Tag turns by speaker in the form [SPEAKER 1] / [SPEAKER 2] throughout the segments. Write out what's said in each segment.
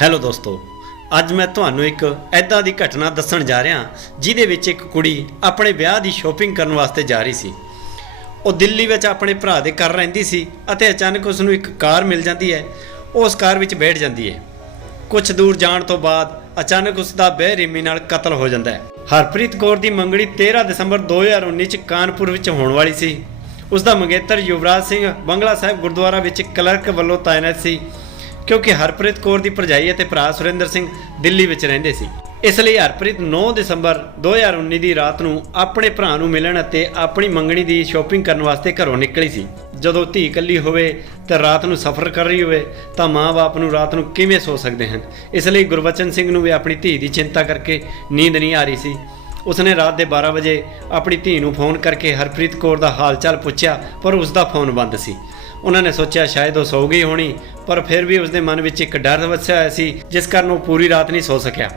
[SPEAKER 1] Hello ਦੋਸਤੋ, ਅੱਜ ਮੈਂ ਤੁਹਾਨੂੰ ਇੱਕ ਐਦਾਂ ਦੀ ਘਟਨਾ ਦੱਸਣ ਜਾ ਰਿਹਾ ਜਿਹਦੇ ਵਿੱਚ ਇੱਕ ਕੁੜੀ ਆਪਣੇ ਵਿਆਹ ਦੀ ਸ਼ਾਪਿੰਗ ਕਰਨ ਵਾਸਤੇ ਜਾ ਰਹੀ ਸੀ। ਉਹ ਦਿੱਲੀ ਵਿੱਚ ਆਪਣੇ ਭਰਾ ਦੇ ਘਰ ਰਹਿੰਦੀ ਸੀ ਅਤੇ ਅਚਾਨਕ ਉਸ ਨੂੰ ਇੱਕ ਕਾਰ ਮਿਲ ਜਾਂਦੀ ਹੈ। ਉਹ ਉਸ ਕਾਰ ਵਿੱਚ ਬੈਠ ਜਾਂਦੀ ਹੈ। ਕੁਝ ਦੂਰ ਜਾਣ ਤੋਂ ਬਾਅਦ ਅਚਾਨਕ ਉਸ ਦਾ ਬੇਰਹਿਮੀ ਨਾਲ ਕਤਲ ਹੋ ਜਾਂਦਾ ਹੈ। ਹਰਪ੍ਰੀਤ ਕੌਰ ਦੀ ਮੰਗਣੀ 13 ਦਸੰਬਰ 2019 ਚ ਕਾਨਪੁਰ ਵਿੱਚ ਹੋਣ ਵਾਲੀ ਸੀ। ਉਸ ਦਾ ਮੰਗੇਤਰ ਯੁਵਰਾਜ ਸਿੰਘ ਬੰਗਲਾ ਸਾਹਿਬ ਗੁਰਦੁਆਰਾ ਵਿੱਚ ਕਲਰਕ ਵੱਲੋਂ ਤਾਇਨਾਤ ਸੀ। ਕਿਉਂਕਿ ਹਰਪ੍ਰੀਤ ਕੌਰ ਦੀ ਭਰਜਾਈ ਅਤੇ ਭਰਾ ਸੁਰਿੰਦਰ ਸਿੰਘ ਦਿੱਲੀ ਵਿੱਚ ਰਹਿੰਦੇ ਸੀ। ਇਸ ਲਈ ਹਰਪ੍ਰੀਤ 9 ਦਸੰਬਰ 2019 ਦੀ ਰਾਤ ਨੂੰ ਆਪਣੇ ਭਰਾ ਨੂੰ ਮਿਲਣ ਅਤੇ ਆਪਣੀ ਮੰਗਣੀ ਦੀ ਸ਼ਾਪਿੰਗ ਕਰਨ ਵਾਸਤੇ ਘਰੋਂ ਨਿਕਲੀ ਸੀ। ਜਦੋਂ ਧੀ ਇਕੱਲੀ ਹੋਵੇ ਤੇ ਰਾਤ ਨੂੰ ਸਫ਼ਰ ਕਰ ਰਹੀ ਹੋਵੇ, ਤਾਂ ਮਾਂ-ਬਾਪ ਨੂੰ ਰਾਤ ਨੂੰ ਕਿਵੇਂ ਸੋ ਸਕਦੇ ਹਨ? ਇਸ ਲਈ ਗੁਰਬਚਨ ਸਿੰਘ ਨੂੰ ਵੀ ਆਪਣੀ ਧੀ ਦੀ ਚਿੰਤਾ ਕਰਕੇ ਨੀਂਦ ਨਹੀਂ ਆ ਰਹੀ ਸੀ। ਉਸਨੇ ਰਾਤ ਦੇ 12 ਵਜੇ ਆਪਣੀ ਧੀ ਨੂੰ ਫੋਨ ਕਰਕੇ ਹਰਪ੍ਰੀਤ ਕੌਰ ਦਾ ਹਾਲ-ਚਾਲ ਪੁੱਛਿਆ, ਪਰ ਉਸ ਦਾ ਫੋਨ ਬੰਦ ਸੀ। ਉਹਨਾਂ ਨੇ ਸੋਚਿਆ ਸ਼ਾਇਦ ਉਹ ਸੌ ਗਈ ਹੋਣੀ, ਪਰ ਫਿਰ ਵੀ ਉਸਦੇ ਮਨ ਵਿੱਚ ਇੱਕ ਡਰ ਵਸਿਆ ਹੋਇਆ ਸੀ, ਜਿਸ ਕਾਰਨ ਉਹ ਪੂਰੀ ਰਾਤ ਨਹੀਂ ਸੌ ਸਕਿਆ।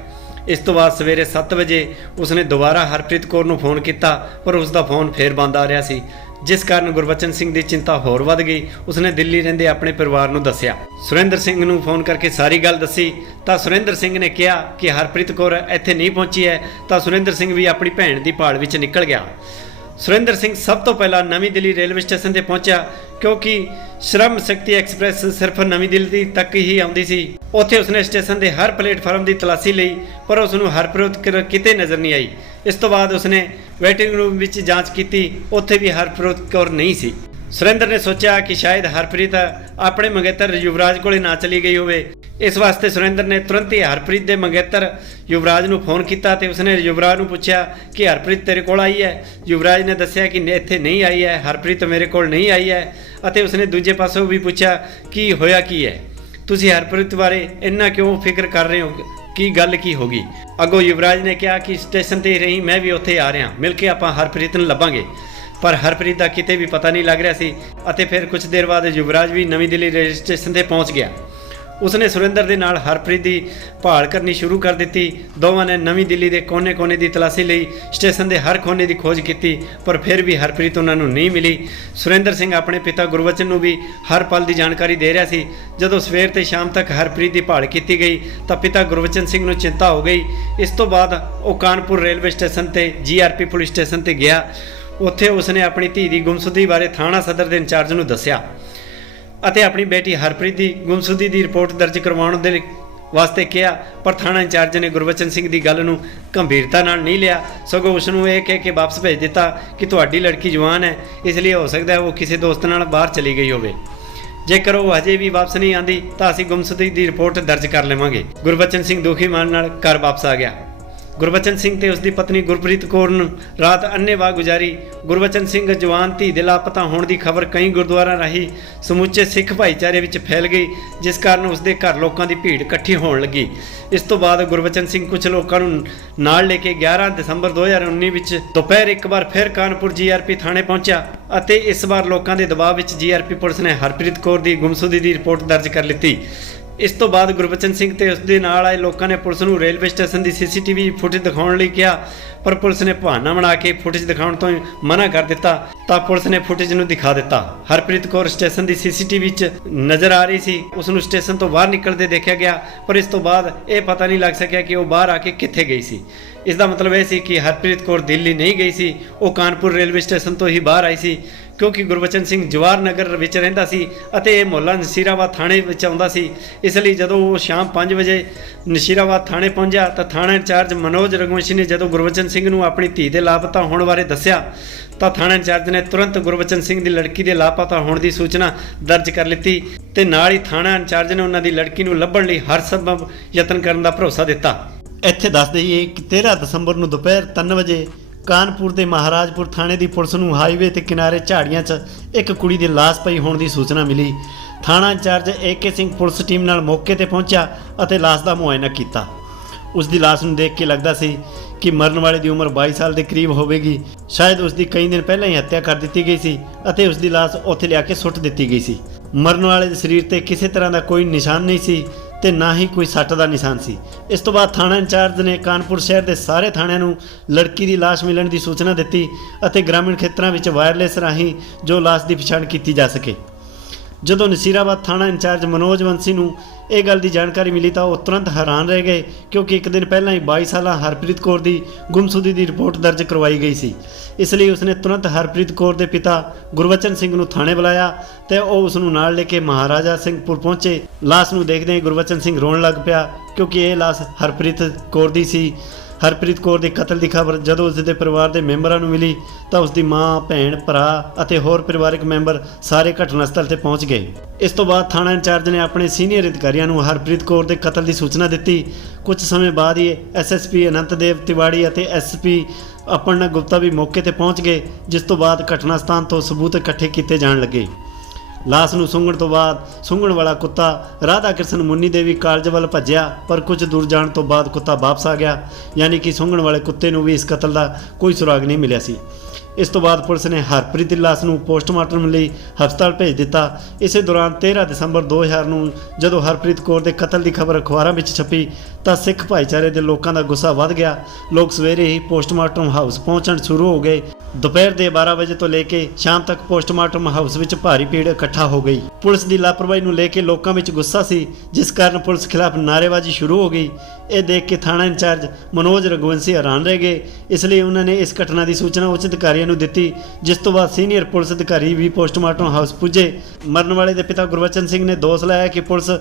[SPEAKER 1] ਇਸ ਤੋਂ ਬਾਅਦ ਸਵੇਰੇ 7 ਵਜੇ ਉਸਨੇ ਦੁਬਾਰਾ ਹਰਪ੍ਰੀਤ ਕੌਰ ਨੂੰ ਫੋਨ ਕੀਤਾ, ਪਰ ਉਸ ਦਾ ਫੋਨ ਫੇਰ ਬੰਦ ਆ ਰਿਹਾ ਸੀ, ਜਿਸ ਕਾਰਨ ਗੁਰਬਚਨ ਸਿੰਘ ਦੀ ਚਿੰਤਾ ਹੋਰ ਵੱਧ ਗਈ। ਉਸਨੇ ਦਿੱਲੀ ਰਹਿੰਦੇ ਆਪਣੇ ਪਰਿਵਾਰ ਨੂੰ ਦੱਸਿਆ। ਸੁਰਿੰਦਰ ਸਿੰਘ ਨੂੰ ਫੋਨ ਕਰਕੇ ਸਾਰੀ ਗੱਲ ਦੱਸੀ, ਤਾਂ ਸੁਰਿੰਦਰ ਸਿੰਘ ਨੇ ਕਿਹਾ ਕਿ ਹਰਪ੍ਰੀਤ ਕੌਰ ਇੱਥੇ ਨਹੀਂ ਪਹੁੰਚੀ ਹੈ, ਤਾਂ ਸੁਰਿੰਦਰ ਸਿੰਘ ਵੀ ਆਪਣੀ ਭੈਣ ਦੀ ਭਾਲ ਵਿੱਚ ਨਿਕਲ ਗਿਆ। ਸੁਰਿੰਦਰ ਸਿੰਘ ਸਭ ਤੋਂ ਪਹਿਲਾਂ ਨਵੀਂ ਦਿੱਲੀ ਰੇਲਵੇ ਸਟੇਸ਼ਨ ਤੇ ਪਹੁੰਚਿਆ, ਕਿਉਂਕਿ ਸ਼ਰਮ ਸ਼ਕਤੀ ਐਕਸਪ੍ਰੈਸ ਸਿਰਫ ਨਵੀਂ ਦਿੱਲੀ ਤੱਕ ਹੀ ਆਉਂਦੀ ਸੀ। ਉੱਥੇ ਉਸਨੇ ਸਟੇਸ਼ਨ ਦੇ ਹਰ ਪਲੇਟਫਾਰਮ ਦੀ ਤਲਾਸ਼ੀ ਲਈ, ਪਰ ਉਸ ਨੂੰ ਹਰਪ੍ਰੀਤ ਕੌਰ, ਕਿਤੇ ਨਜ਼ਰ ਨਹੀਂ ਆਈ। ਇਸ ਤੋਂ ਬਾਅਦ ਉਸਨੇ ਵੇਟਿੰਗ ਰੂਮ ਵਿੱਚ ਜਾਂਚ ਕੀਤੀ, ਉੱਥੇ ਵੀ ਹਰਪ੍ਰੀਤ ਕੌਰ ਨਹੀਂ ਸੀ। ਸੁਰਿੰਦਰ ਨੇ ਸੋਚਿਆ ਕਿ ਸ਼ਾਇਦ ਹਰਪ੍ਰੀਤ ਆਪਣੇ ਮੰਗੇਤਰ ਯੁਵਰਾਜ ਕੋਲੇ ਨਾ ਚਲੀ ਗਈ ਹੋਵੇ। ਇਸ ਵਾਸਤੇ ਸੁਰਿੰਦਰ ਨੇ ਤੁਰੰਤ ਹੀ ਹਰਪ੍ਰੀਤ ਦੇ ਮੰਗੇਤਰ ਯੁਵਰਾਜ ਨੂੰ ਫੋਨ ਕੀਤਾ ਤੇ ਉਸਨੇ ਯੁਵਰਾਜ ਨੂੰ ਪੁੱਛਿਆ ਕਿ ਹਰਪ੍ਰੀਤ ਤੇਰੇ ਕੋਲ ਆਈ ਹੈ? ਯੁਵਰਾਜ ਨੇ ਦੱਸਿਆ ਕਿ ਇੱਥੇ ਨਹੀਂ ਆਈ ਹੈ। ਹਰਪ੍ਰੀਤ ਮੇਰੇ ਕੋਲ ਨਹੀਂ ਆਈ ਹੈ ਅਤੇ ਉਸਨੇ ਦੂਜੇ ਪਾਸੋਂ ਵੀ ਪੁੱਛਿਆ ਕੀ ਹੋਇਆ ਕੀ ਹੈ? ਤੁਸੀਂ ਹਰਪ੍ਰੀਤ ਬਾਰੇ ਇੰਨਾ ਕਿਉਂ ਫਿਕਰ ਕਰ ਰਹੇ ਹੋ? ਕੀ ਗੱਲ ਕੀ ਹੋ ਗਈ? ਅੱਗੋਂ ਯੁਵਰਾਜ ਨੇ ਕਿਹਾ ਕਿ ਸਟੇਸ਼ਨ ਤੇ ਰਹੀ ਮੈਂ ਵੀ ਉੱਥੇ ਆ ਰਿਹਾ। ਮਿਲ ਕੇ ਆਪਾਂ ਹਰਪ੍ਰੀਤ ਨੂੰ ਲੱਭਾਂਗੇ। ਪਰ ਹਰਪ੍ਰੀਤ ਦਾ ਕਿਤੇ ਵੀ ਪਤਾ ਨਹੀਂ ਲੱਗ ਰਿਹਾ ਸੀ ਅਤੇ ਫਿਰ ਕੁਝ ਦੇਰ ਬਾਅਦ ਯੁਵਰਾਜ ਵੀ ਨਵੀਂ ਦਿੱਲੀ ਰੇਲ ਸਟੇਸ਼ਨ ਤੇ ਪਹੁੰਚ ਗਿਆ। ਉਸਨੇ ਸੁਰਿੰਦਰ ਦੇ ਨਾਲ ਹਰਪ੍ਰੀਤ ਦੀ ਭਾਲ ਕਰਨੀ ਸ਼ੁਰੂ ਕਰ ਦਿੱਤੀ। ਦੋਵਾਂ ਨੇ ਨਵੀਂ ਦਿੱਲੀ ਦੇ ਕੋਨੇ-ਕੋਨੇ ਦੀ ਤਲਾਸ਼ੀ ਲਈ ਸਟੇਸ਼ਨ ਦੇ ਹਰ ਕੋਨੇ ਦੀ ਖੋਜ ਕੀਤੀ, ਪਰ ਫਿਰ ਵੀ ਹਰਪ੍ਰੀਤ ਉਹਨਾਂ ਨੂੰ ਨਹੀਂ ਮਿਲੀ। ਸੁਰਿੰਦਰ ਸਿੰਘ ਆਪਣੇ ਪਿਤਾ ਗੁਰਵਚਨ ਨੂੰ ਵੀ ਹਰ ਪਲ ਦੀ ਜਾਣਕਾਰੀ ਦੇ ਰਿਹਾ ਸੀ। ਜਦੋਂ ਸਵੇਰ ਤੇ ਸ਼ਾਮ ਤੱਕ ਹਰਪ੍ਰੀਤ ਦੀ ਭਾਲ ਕੀਤੀ ਗਈ, ਤਾਂ ਪਿਤਾ ਗੁਰਵਚਨ ਸਿੰਘ ਨੂੰ ਚਿੰਤਾ ਹੋ ਗਈ। ਇਸ ਤੋਂ ਬਾਅਦ ਉਹ ਕਾਨਪੁਰ ਰੇਲਵੇ ਸਟੇਸ਼ਨ ਤੇ ਜੀਆਰਪੀ ਪੁਲਿਸ ਸਟੇਸ਼ਨ ਤੇ ਗਿਆ। ਉੱਥੇ ਉਸਨੇ ਆਪਣੀ ਧੀ ਦੀ ਗੁੰਮਸ਼ੁਦਗੀ ਬਾਰੇ ਥਾਣਾ ਸਦਰ ਦੇ ਇੰਚਾਰਜ ਨੂੰ ਦੱਸਿਆ। ਅਤੇ ਆਪਣੀ ਬੇਟੀ ਹਰਪ੍ਰੀਤ ਦੀ ਗੁੰਮਸੁਦੀ ਦੀ ਰਿਪੋਰਟ ਦਰਜ ਕਰਵਾਉਣ ਦੇ ਵਾਸਤੇ ਕਿਹਾ, ਪਰ ਥਾਣਾ ਇੰਚਾਰਜ ਨੇ ਗੁਰਬਚਨ ਸਿੰਘ ਦੀ ਗੱਲ ਨੂੰ ਗੰਭੀਰਤਾ ਨਾਲ ਨਹੀਂ ਲਿਆ। ਸਗੋਂ ਉਸ ਨੂੰ ਇਹ ਕਹਿ ਕੇ ਵਾਪਸ ਭੇਜ ਦਿੱਤਾ ਕਿ ਤੁਹਾਡੀ ਲੜਕੀ ਜਵਾਨ ਹੈ, ਇਸ ਲਈ ਹੋ ਸਕਦਾ ਹੈ ਉਹ ਕਿਸੇ ਦੋਸਤ ਨਾਲ ਬਾਹਰ ਚਲੀ ਗਈ ਹੋਵੇ। ਜੇਕਰ ਉਹ ਹਜੇ ਵੀ ਵਾਪਸ ਨਹੀਂ ਆਂਦੀ ਤਾਂ ਅਸੀਂ ਗੁੰਮਸੁਦੀ ਦੀ ਰਿਪੋਰਟ ਦਰਜ ਕਰ ਲਵਾਂਗੇ। ਗੁਰਬਚਨ ਸਿੰਘ ਦੁਖੀ ਮਨ ਨਾਲ ਘਰ ਵਾਪਸ ਆ ਗਿਆ। ਗੁਰਬਚਨ ਸਿੰਘ ਤੇ ਉਸ ਦੀ ਪਤਨੀ ਗੁਰਪ੍ਰੀਤ ਕੌਰ ਨੂੰ ਰਾਤ ਅੰਨੇਵਾਹ ਗੁਜ਼ਾਰੀ। ਗੁਰਬਚਨ ਸਿੰਘ ਜਵਾਨ ਧੀ ਦੇ ਲਾਪਤਾ ਹੋਣ ਦੀ ਖਬਰ ਕਈ ਗੁਰਦੁਆਰਾ ਰਾਹੀਂ ਸਮੁੱਚੇ ਸਿੱਖ ਭਾਈਚਾਰੇ ਵਿੱਚ ਫੈਲ ਗਈ, ਜਿਸ ਕਾਰਨ ਉਸ ਦੇ ਘਰ ਲੋਕਾਂ ਦੀ ਭੀੜ ਇਕੱਠੀ ਹੋਣ ਲੱਗੀ। ਇਸ ਤੋਂ ਬਾਅਦ ਗੁਰਬਚਨ ਸਿੰਘ ਕੁਝ ਲੋਕਾਂ ਨੂੰ ਨਾਲ ਲੈ ਕੇ 11 ਦਸੰਬਰ 2019 ਵਿੱਚ ਦੁਪਹਿਰ ਇੱਕ ਵਾਰ ਫਿਰ ਕਾਨਪੁਰ ਜੀਆਰਪੀ ਥਾਣੇ ਪਹੁੰਚਿਆ ਅਤੇ ਇਸ ਵਾਰ ਲੋਕਾਂ ਦੇ ਦਬਾਅ ਵਿੱਚ ਜੀਆਰਪੀ ਪੁਲਿਸ ਨੇ ਹਰਪ੍ਰੀਤ ਕੌਰ ਦੀ ਗੁੰਮਸੁਦੀ ਦੀ ਰਿਪੋਰਟ ਦਰਜ ਕਰ ਲਿੱਤੀ। ਇਸ ਤੋਂ ਬਾਅਦ ਗੁਰਬਚਨ ਸਿੰਘ ਤੇ ਉਸ ਦੇ ਨਾਲ ਆਏ ਲੋਕਾਂ ਨੇ ਪੁਲਿਸ ਨੂੰ ਰੇਲਵੇ ਸਟੇਸ਼ਨ ਦੀ ਸੀਸੀਟੀਵੀ ਫੁਟੇਜ ਦਿਖਾਉਣ ਲਈ ਕਿਹਾ, ਪਰ ਪੁਲਿਸ ਨੇ ਬਹਾਨਾ ਬਣਾ ਕੇ ਫੁਟੇਜ ਦਿਖਾਉਣ ਤੋਂ ਮਨਾ ਕਰ ਦਿੱਤਾ ਤਾਂ ਪੁਲਿਸ ਨੇ ਫੁਟੇਜ ਨੂੰ ਦਿਖਾ ਦਿੱਤਾ। ਹਰਪ੍ਰੀਤ ਕੌਰ ਸਟੇਸ਼ਨ ਦੀ ਸੀਸੀਟੀਵੀ 'ਚ ਨਜ਼ਰ ਆ ਰਹੀ ਸੀ। ਉਸ ਨੂੰ ਸਟੇਸ਼ਨ ਤੋਂ ਬਾਹਰ ਨਿਕਲਦੇ ਦੇਖਿਆ ਗਿਆ, ਪਰ ਇਸ ਤੋਂ ਬਾਅਦ ਇਹ ਪਤਾ ਨਹੀਂ ਲੱਗ ਸਕਿਆ ਕਿ ਉਹ ਬਾਹਰ ਆ ਕੇ ਕਿੱਥੇ ਗਈ ਸੀ। ਇਸ ਦਾ ਮਤਲਬ ਇਹ ਸੀ ਕਿ ਹਰਪ੍ਰੀਤ ਕੌਰ ਦਿੱਲੀ ਨਹੀਂ ਗਈ ਸੀ, ਉਹ ਕਾਨਪੁਰ ਰੇਲਵੇ ਸਟੇਸ਼ਨ ਤੋਂ ਹੀ ਬਾਹਰ ਆਈ ਸੀ। ਕਿਉਂਕਿ ਗੁਰਬਚਨ ਸਿੰਘ ਜਵਾਰ ਨਗਰ ਵਿੱਚ ਰਹਿੰਦਾ ਸੀ ਅਤੇ ਇਹ ਮੁਹੱਲਾ ਨਸੀਰਾਬਾਦ ਥਾਣੇ ਵਿੱਚ ਆਉਂਦਾ ਸੀ। ਇਸ ਲਈ ਜਦੋਂ ਉਹ ਸ਼ਾਮ 5 ਵਜੇ ਨਸੀਰਾਬਾਦ ਥਾਣੇ ਪਹੁੰਚਿਆ ਤਾਂ ਥਾਣਾ ਇੰਚਾਰਜ ਮਨੋਜ ਰਘੁਵੰਸ਼ੀ ਨੇ ਜਦੋਂ ਗੁਰਬਚਨ ਸਿੰਘ ਨੂੰ ਆਪਣੀ ਧੀ ਦੇ ਲਾਪਤਾ ਹੋਣ ਬਾਰੇ ਦੱਸਿਆ ਤਾਂ ਥਾਣਾ ਇੰਚਾਰਜ ਨੇ ਤੁਰੰਤ ਗੁਰਬਚਨ ਸਿੰਘ ਦੀ ਲੜਕੀ ਦੇ ਲਾਪਤਾ ਹੋਣ ਦੀ ਸੂਚਨਾ ਦਰਜ ਕਰ ਲਿੱਤੀ ਤੇ ਨਾਲ ਹੀ ਥਾਣਾ ਇੰਚਾਰਜ ਨੇ ਉਹਨਾਂ ਦੀ ਲੜਕੀ ਨੂੰ ਲੱਭਣ ਲਈ ਹਰ ਸੰਭਵ ਯਤਨ ਕਰਨ ਦਾ ਭਰੋਸਾ ਦਿੱਤਾ। ਇੱਥੇ ਦੱਸ ਦਈਏ ਕਿ 13 ਦਸੰਬਰ ਨੂੰ ਦੁਪਹਿਰ 3 ਵਜੇ ਕਾਨਪੁਰ ਦੇ ਮਹਾਰਾਜਪੁਰ ਥਾਣੇ ਦੀ ਪੁਲਿਸ ਨੂੰ ਹਾਈਵੇ ਤੇ ਕਿਨਾਰੇ ਝਾੜੀਆਂ 'ਚ ਇੱਕ ਕੁੜੀ ਦੀ ਲਾਸ਼ ਪਈ ਹੋਣ ਦੀ ਸੂਚਨਾ ਮਿਲੀ। ਥਾਣਾ incharge AK Singh police team ਨਾਲ ਮੌਕੇ ਤੇ ਪਹੁੰਚਿਆ ਅਤੇ ਲਾਸ਼ ਦਾ ਮੁਆਇਨਾ ਕੀਤਾ। ਉਸ ਦੀ ਲਾਸ਼ ਨੂੰ ਦੇਖ ਕੇ ਲੱਗਦਾ ਸੀ ਕਿ ਮਰਨ ਵਾਲੇ ਦੀ ਉਮਰ 22 ਸਾਲ ਦੇ ਕਰੀਬ ਹੋਵੇਗੀ। ਸ਼ਾਇਦ ਉਸ ਦੀ ਕਈ ਦਿਨ ਪਹਿਲਾਂ ਹੀ ਹੱਤਿਆ ਕਰ ਦਿੱਤੀ ਗਈ ਸੀ ਅਤੇ ਉਸ ਦੀ ਲਾਸ਼ ਉੱਥੇ ਲਿਆ ਕੇ ਸੁੱਟ ਦਿੱਤੀ ਗਈ ਸੀ। ਮਰਨ ਵਾਲੇ ਦੇ ਸਰੀਰ ਤੇ ਕਿਸੇ ਤਰ੍ਹਾਂ ਦਾ ਕੋਈ ਨਿਸ਼ਾਨ ਨਹੀਂ ਸੀ ਤੇ ਨਾ ਹੀ ਕੋਈ ਸੱਟ ਦਾ ਨਿਸ਼ਾਨ ਸੀ। ਇਸ ਤੋਂ ਬਾਅਦ ਥਾਣਾ ਇੰਚਾਰਜ ਨੇ ਕਾਨਪੁਰ ਸ਼ਹਿਰ ਦੇ ਸਾਰੇ ਥਾਣਿਆਂ ਨੂੰ ਲੜਕੀ ਦੀ ਲਾਸ਼ ਮਿਲਣ ਦੀ ਸੂਚਨਾ ਦਿੱਤੀ ਅਤੇ ਗ੍ਰਾਮੀਣ ਖੇਤਰਾਂ ਵਿੱਚ ਵਾਇਰਲੈਸ ਰਾਹੀਂ ਜੋ ਲਾਸ਼ ਦੀ ਪਛਾਣ ਕੀਤੀ ਜਾ ਸਕੇ। ਜਦੋਂ ਨਸੀਰਾਬਾਦ ਥਾਣਾ ਇੰਚਾਰਜ ਮਨੋਜ ਵੰਸੀ ਨੂੰ ਇਹ ਗੱਲ ਦੀ ਜਾਣਕਾਰੀ ਮਿਲੀ ਤਾਂ ਉਹ ਤੁਰੰਤ ਹੈਰਾਨ ਰਹਿ ਗਏ, ਕਿਉਂਕਿ ਇੱਕ ਦਿਨ ਪਹਿਲਾਂ ਹੀ 22 ਸਾਲਾ ਹਰਪ੍ਰੀਤ ਕੌਰ ਦੀ ਗੁੰਮਸੁਦੀ ਦੀ ਰਿਪੋਰਟ ਦਰਜ ਕਰਵਾਈ ਗਈ ਸੀ। ਇਸ ਲਈ ਉਸਨੇ ਤੁਰੰਤ ਹਰਪ੍ਰੀਤ ਕੌਰ ਦੇ ਪਿਤਾ ਗੁਰਵਚਨ ਸਿੰਘ ਨੂੰ ਥਾਣੇ ਬੁਲਾਇਆ ਤੇ ਉਹ ਉਸ ਨੂੰ ਨਾਲ ਲੈ ਕੇ ਮਹਾਰਾਜਾ ਸਿੰਘਪੁਰ ਪਹੁੰਚੇ। ਲਾਸ਼ ਨੂੰ ਦੇਖਦੇ ਹੀ ਗੁਰਵਚਨ ਸਿੰਘ ਰੋਣ ਲੱਗ ਪਿਆ, ਕਿਉਂਕਿ ਇਹ ਲਾਸ਼ ਹਰਪ੍ਰੀਤ ਕੌਰ ਦੀ ਸੀ। ਹਰਪ੍ਰੀਤ ਕੌਰ ਦੇ ਕਤਲ ਦੀ ਖਬਰ ਜਦੋਂ ਉਸ ਦੇ ਪਰਿਵਾਰ ਦੇ ਮੈਂਬਰਾਂ ਨੂੰ ਮਿਲੀ ਤਾਂ ਉਸ ਦੀ ਮਾਂ, ਭੈਣ, ਭਰਾ ਅਤੇ ਹੋਰ ਪਰਿਵਾਰਕ ਮੈਂਬਰ ਸਾਰੇ ਘਟਨਾ ਸਥਲ ਤੇ ਪਹੁੰਚ ਗਏ। ਇਸ ਤੋਂ ਬਾਅਦ ਥਾਣਾ ਇੰਚਾਰਜ ਨੇ ਆਪਣੇ ਸੀਨੀਅਰ ਅਧਿਕਾਰੀਆਂ ਨੂੰ ਹਰਪ੍ਰੀਤ ਕੌਰ ਦੇ ਕਤਲ ਦੀ ਸੂਚਨਾ ਦਿੱਤੀ। ਕੁਝ ਸਮੇਂ ਬਾਅਦ ਹੀ ਐਸਐਸਪੀ ਅਨੰਤ ਦੇਵ ਤਿਵਾੜੀ ਅਤੇ ਐਸਪੀ ਅਪਰਨਾ ਗੁਪਤਾ ਵੀ ਮੌਕੇ ਤੇ ਪਹੁੰਚ ਗਏ, ਜਿਸ ਤੋਂ ਬਾਅਦ ਘਟਨਾ ਸਥਾਨ ਤੋਂ ਸਬੂਤ ਇਕੱਠੇ ਕੀਤੇ ਜਾਣ ਲੱਗੇ। ਲਾਸ਼ ਨੂੰ ਸੁੰਘਣ ਤੋਂ ਬਾਅਦ ਸੁੰਘਣ ਵਾਲਾ ਕੁੱਤਾ ਰਾਧਾ ਕ੍ਰਿਸ਼ਨ ਮੁੰਨੀ ਦੇਵੀ ਕਾਲਜ ਵੱਲ ਭੱਜਿਆ, ਪਰ ਕੁਝ ਦੂਰ ਜਾਣ ਤੋਂ ਬਾਅਦ ਕੁੱਤਾ ਵਾਪਸ ਆ ਗਿਆ। ਯਾਨੀ ਕਿ ਸੁੰਘਣ ਵਾਲੇ ਕੁੱਤੇ ਨੂੰ ਵੀ ਇਸ ਕਤਲ ਦਾ ਕੋਈ ਸੁਰਾਗ ਨਹੀਂ ਮਿਲਿਆ ਸੀ। ਇਸ ਤੋਂ ਬਾਅਦ ਪੁਲਿਸ ਨੇ ਹਰਪ੍ਰੀਤ ਦੀ ਲਾਸ਼ ਨੂੰ ਪੋਸਟਮਾਰਟਮ ਲਈ ਹਸਪਤਾਲ ਭੇਜ ਦਿੱਤਾ। ਇਸੇ ਦੌਰਾਨ 13 ਦਸੰਬਰ 2000 ਨੂੰ ਜਦੋਂ ਹਰਪ੍ਰੀਤ ਕੌਰ ਦੇ ਕਤਲ ਦੀ ਖਬਰ ਅਖਬਾਰਾਂ ਵਿੱਚ ਛਪੀ, ਤਾਂ ਸਿੱਖ ਭਾਈਚਾਰੇ ਦੇ ਲੋਕਾਂ ਦਾ ਗੁੱਸਾ ਵੱਧ ਗਿਆ। ਲੋਕ ਸਵੇਰੇ ਹੀ ਪੋਸਟਮਾਰਟਮ ਹਾਊਸ ਪਹੁੰਚਣ ਸ਼ੁਰੂ ਹੋ ਗਏ। ਦੁਪਹਿਰ ਦੇ 12 ਵਜੇ ਤੋਂ ਲੈ ਕੇ ਸ਼ਾਮ ਤੱਕ ਪੋਸਟਮਾਰਟਮ ਹਾਊਸ ਵਿੱਚ ਭਾਰੀ ਭੀੜ ਇਕੱਠਾ ਹੋ ਗਈ। ਪੁਲਿਸ ਦੀ ਲਾਪਰਵਾਹੀ ਨੂੰ ਲੈ ਕੇ ਲੋਕਾਂ ਵਿੱਚ ਗੁੱਸਾ ਸੀ, ਜਿਸ ਕਾਰਨ ਪੁਲਿਸ ਖਿਲਾਫ ਨਾਅਰੇਬਾਜ਼ੀ ਸ਼ੁਰੂ ਹੋ ਗਈ। ਇਹ ਦੇਖ ਕੇ ਥਾਣਾ ਇੰਚਾਰਜ ਮਨੋਜ ਰਘੁਵੰਸੀ ਹੈਰਾਨ ਰਹਿ ਗਏ। ਇਸ ਲਈ ਉਹਨਾਂ ਨੇ ਇਸ ਘਟਨਾ ਦੀ ਸੂਚਨਾ ਉੱਚ ਅਧਿਕਾਰੀਆਂ ਨੂੰ ਦਿੱਤੀ, ਜਿਸ ਤੋਂ ਬਾਅਦ ਸੀਨੀਅਰ ਪੁਲਿਸ ਅਧਿਕਾਰੀ ਵੀ ਪੋਸਟਮਾਰਟਮ ਹਾਊਸ ਪੁੱਜੇ। ਮਰਨ ਵਾਲੇ ਦੇ ਪਿਤਾ ਗੁਰਵਚਨ ਸਿੰਘ ਨੇ ਦੋਸ਼ ਲਾਇਆ ਕਿ ਪੁਲਿਸ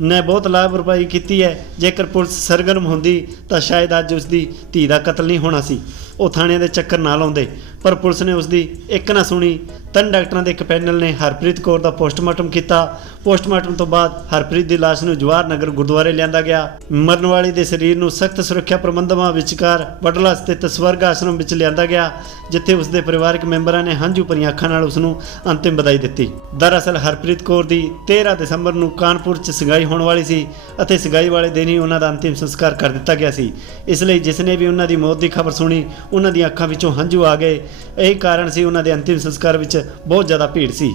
[SPEAKER 1] ਨੇ ਬਹੁਤ ਲਾਪਰਵਾਹੀ ਕੀਤੀ ਹੈ। ਜੇਕਰ ਪੁਲਿਸ ਸਰਗਰਮ ਹੁੰਦੀ, ਤਾਂ ਸ਼ਾਇਦ ਅੱਜ ਉਸ ਦੀ ਧੀ ਦਾ ਕਤਲ ਨਹੀਂ ਹੋਣਾ ਸੀ। ਉਹ ਥਾਣੇ ਦੇ ਚੱਕਰ ਨਾ ਲਾਉਂਦੇ ਪਰ ਪੁਲਿਸ ਨੇ ਉਸ ਦੀ ਇੱਕ ਨਾ ਸੁਣੀ ਤਿੰਨ ਡਾਕਟਰਾਂ ਦੇ ਇੱਕ ਪੈਨਲ ਨੇ ਹਰਪ੍ਰੀਤ ਕੌਰ ਦਾ ਪੋਸਟਮਾਰਟਮ ਕੀਤਾ। ਪੋਸਟਮਾਰਟਮ ਤੋਂ ਬਾਅਦ ਹਰਪ੍ਰੀਤ ਦੀ ਲਾਸ਼ ਨੂੰ ਜਵਾਹਰ ਨਗਰ ਗੁਰਦੁਆਰੇ ਲਿਆਂਦਾ ਗਿਆ। ਮਰਨ ਵਾਲੀ ਦੇ ਸਰੀਰ ਨੂੰ ਸਖਤ ਸੁਰੱਖਿਆ ਪ੍ਰਬੰਧਾਂ ਵਿਚਕਾਰ ਵਡਲਾ ਸਥਿਤ ਸਵਰਗ ਆਸ਼ਰਮ ਵਿੱਚ ਲਿਆਂਦਾ ਗਿਆ, ਜਿੱਥੇ ਉਸ ਦੇ ਪਰਿਵਾਰਕ ਮੈਂਬਰਾਂ ਨੇ ਹੰਝੂ ਭਰੀਆਂ ਅੱਖਾਂ ਨਾਲ ਉਸ ਨੂੰ ਅੰਤਿਮ ਵਿਦਾਈ ਦਿੱਤੀ। ਦਰਅਸਲ ਹਰਪ੍ਰੀਤ ਕੌਰ ਦੀ 13 ਦਸੰਬਰ ਨੂੰ ਕਾਨਪੁਰ 'ਚ ਸਗਾਈ ਹੋਣ ਵਾਲੀ ਸੀ ਅਤੇ ਸਗਾਈ ਵਾਲੇ ਦਿਨ ਹੀ ਉਹਨਾਂ ਦਾ ਅੰਤਿਮ ਸੰਸਕਾਰ ਕਰ ਦਿੱਤਾ ਗਿਆ ਸੀ। ਇਸ ਲਈ ਜਿਸ ਨੇ ਵੀ ਉਹਨਾਂ ਦੀ ਮੌਤ ਦੀ ਖਬਰ ਸੁਣੀ, ਉਹਨਾਂ ਦੀਆਂ ਅੱਖਾਂ ਵਿੱਚੋਂ ਹੰਝੂ ਆ ਗਏ। ਇਹ ਕਾਰਨ ਸੀ ਉਹਨਾਂ ਦੇ ਅੰਤਿਮ ਸੰਸਕਾਰ ਵਿੱਚ ਬਹੁਤ ਜ਼ਿਆਦਾ ਭੀੜ ਸੀ।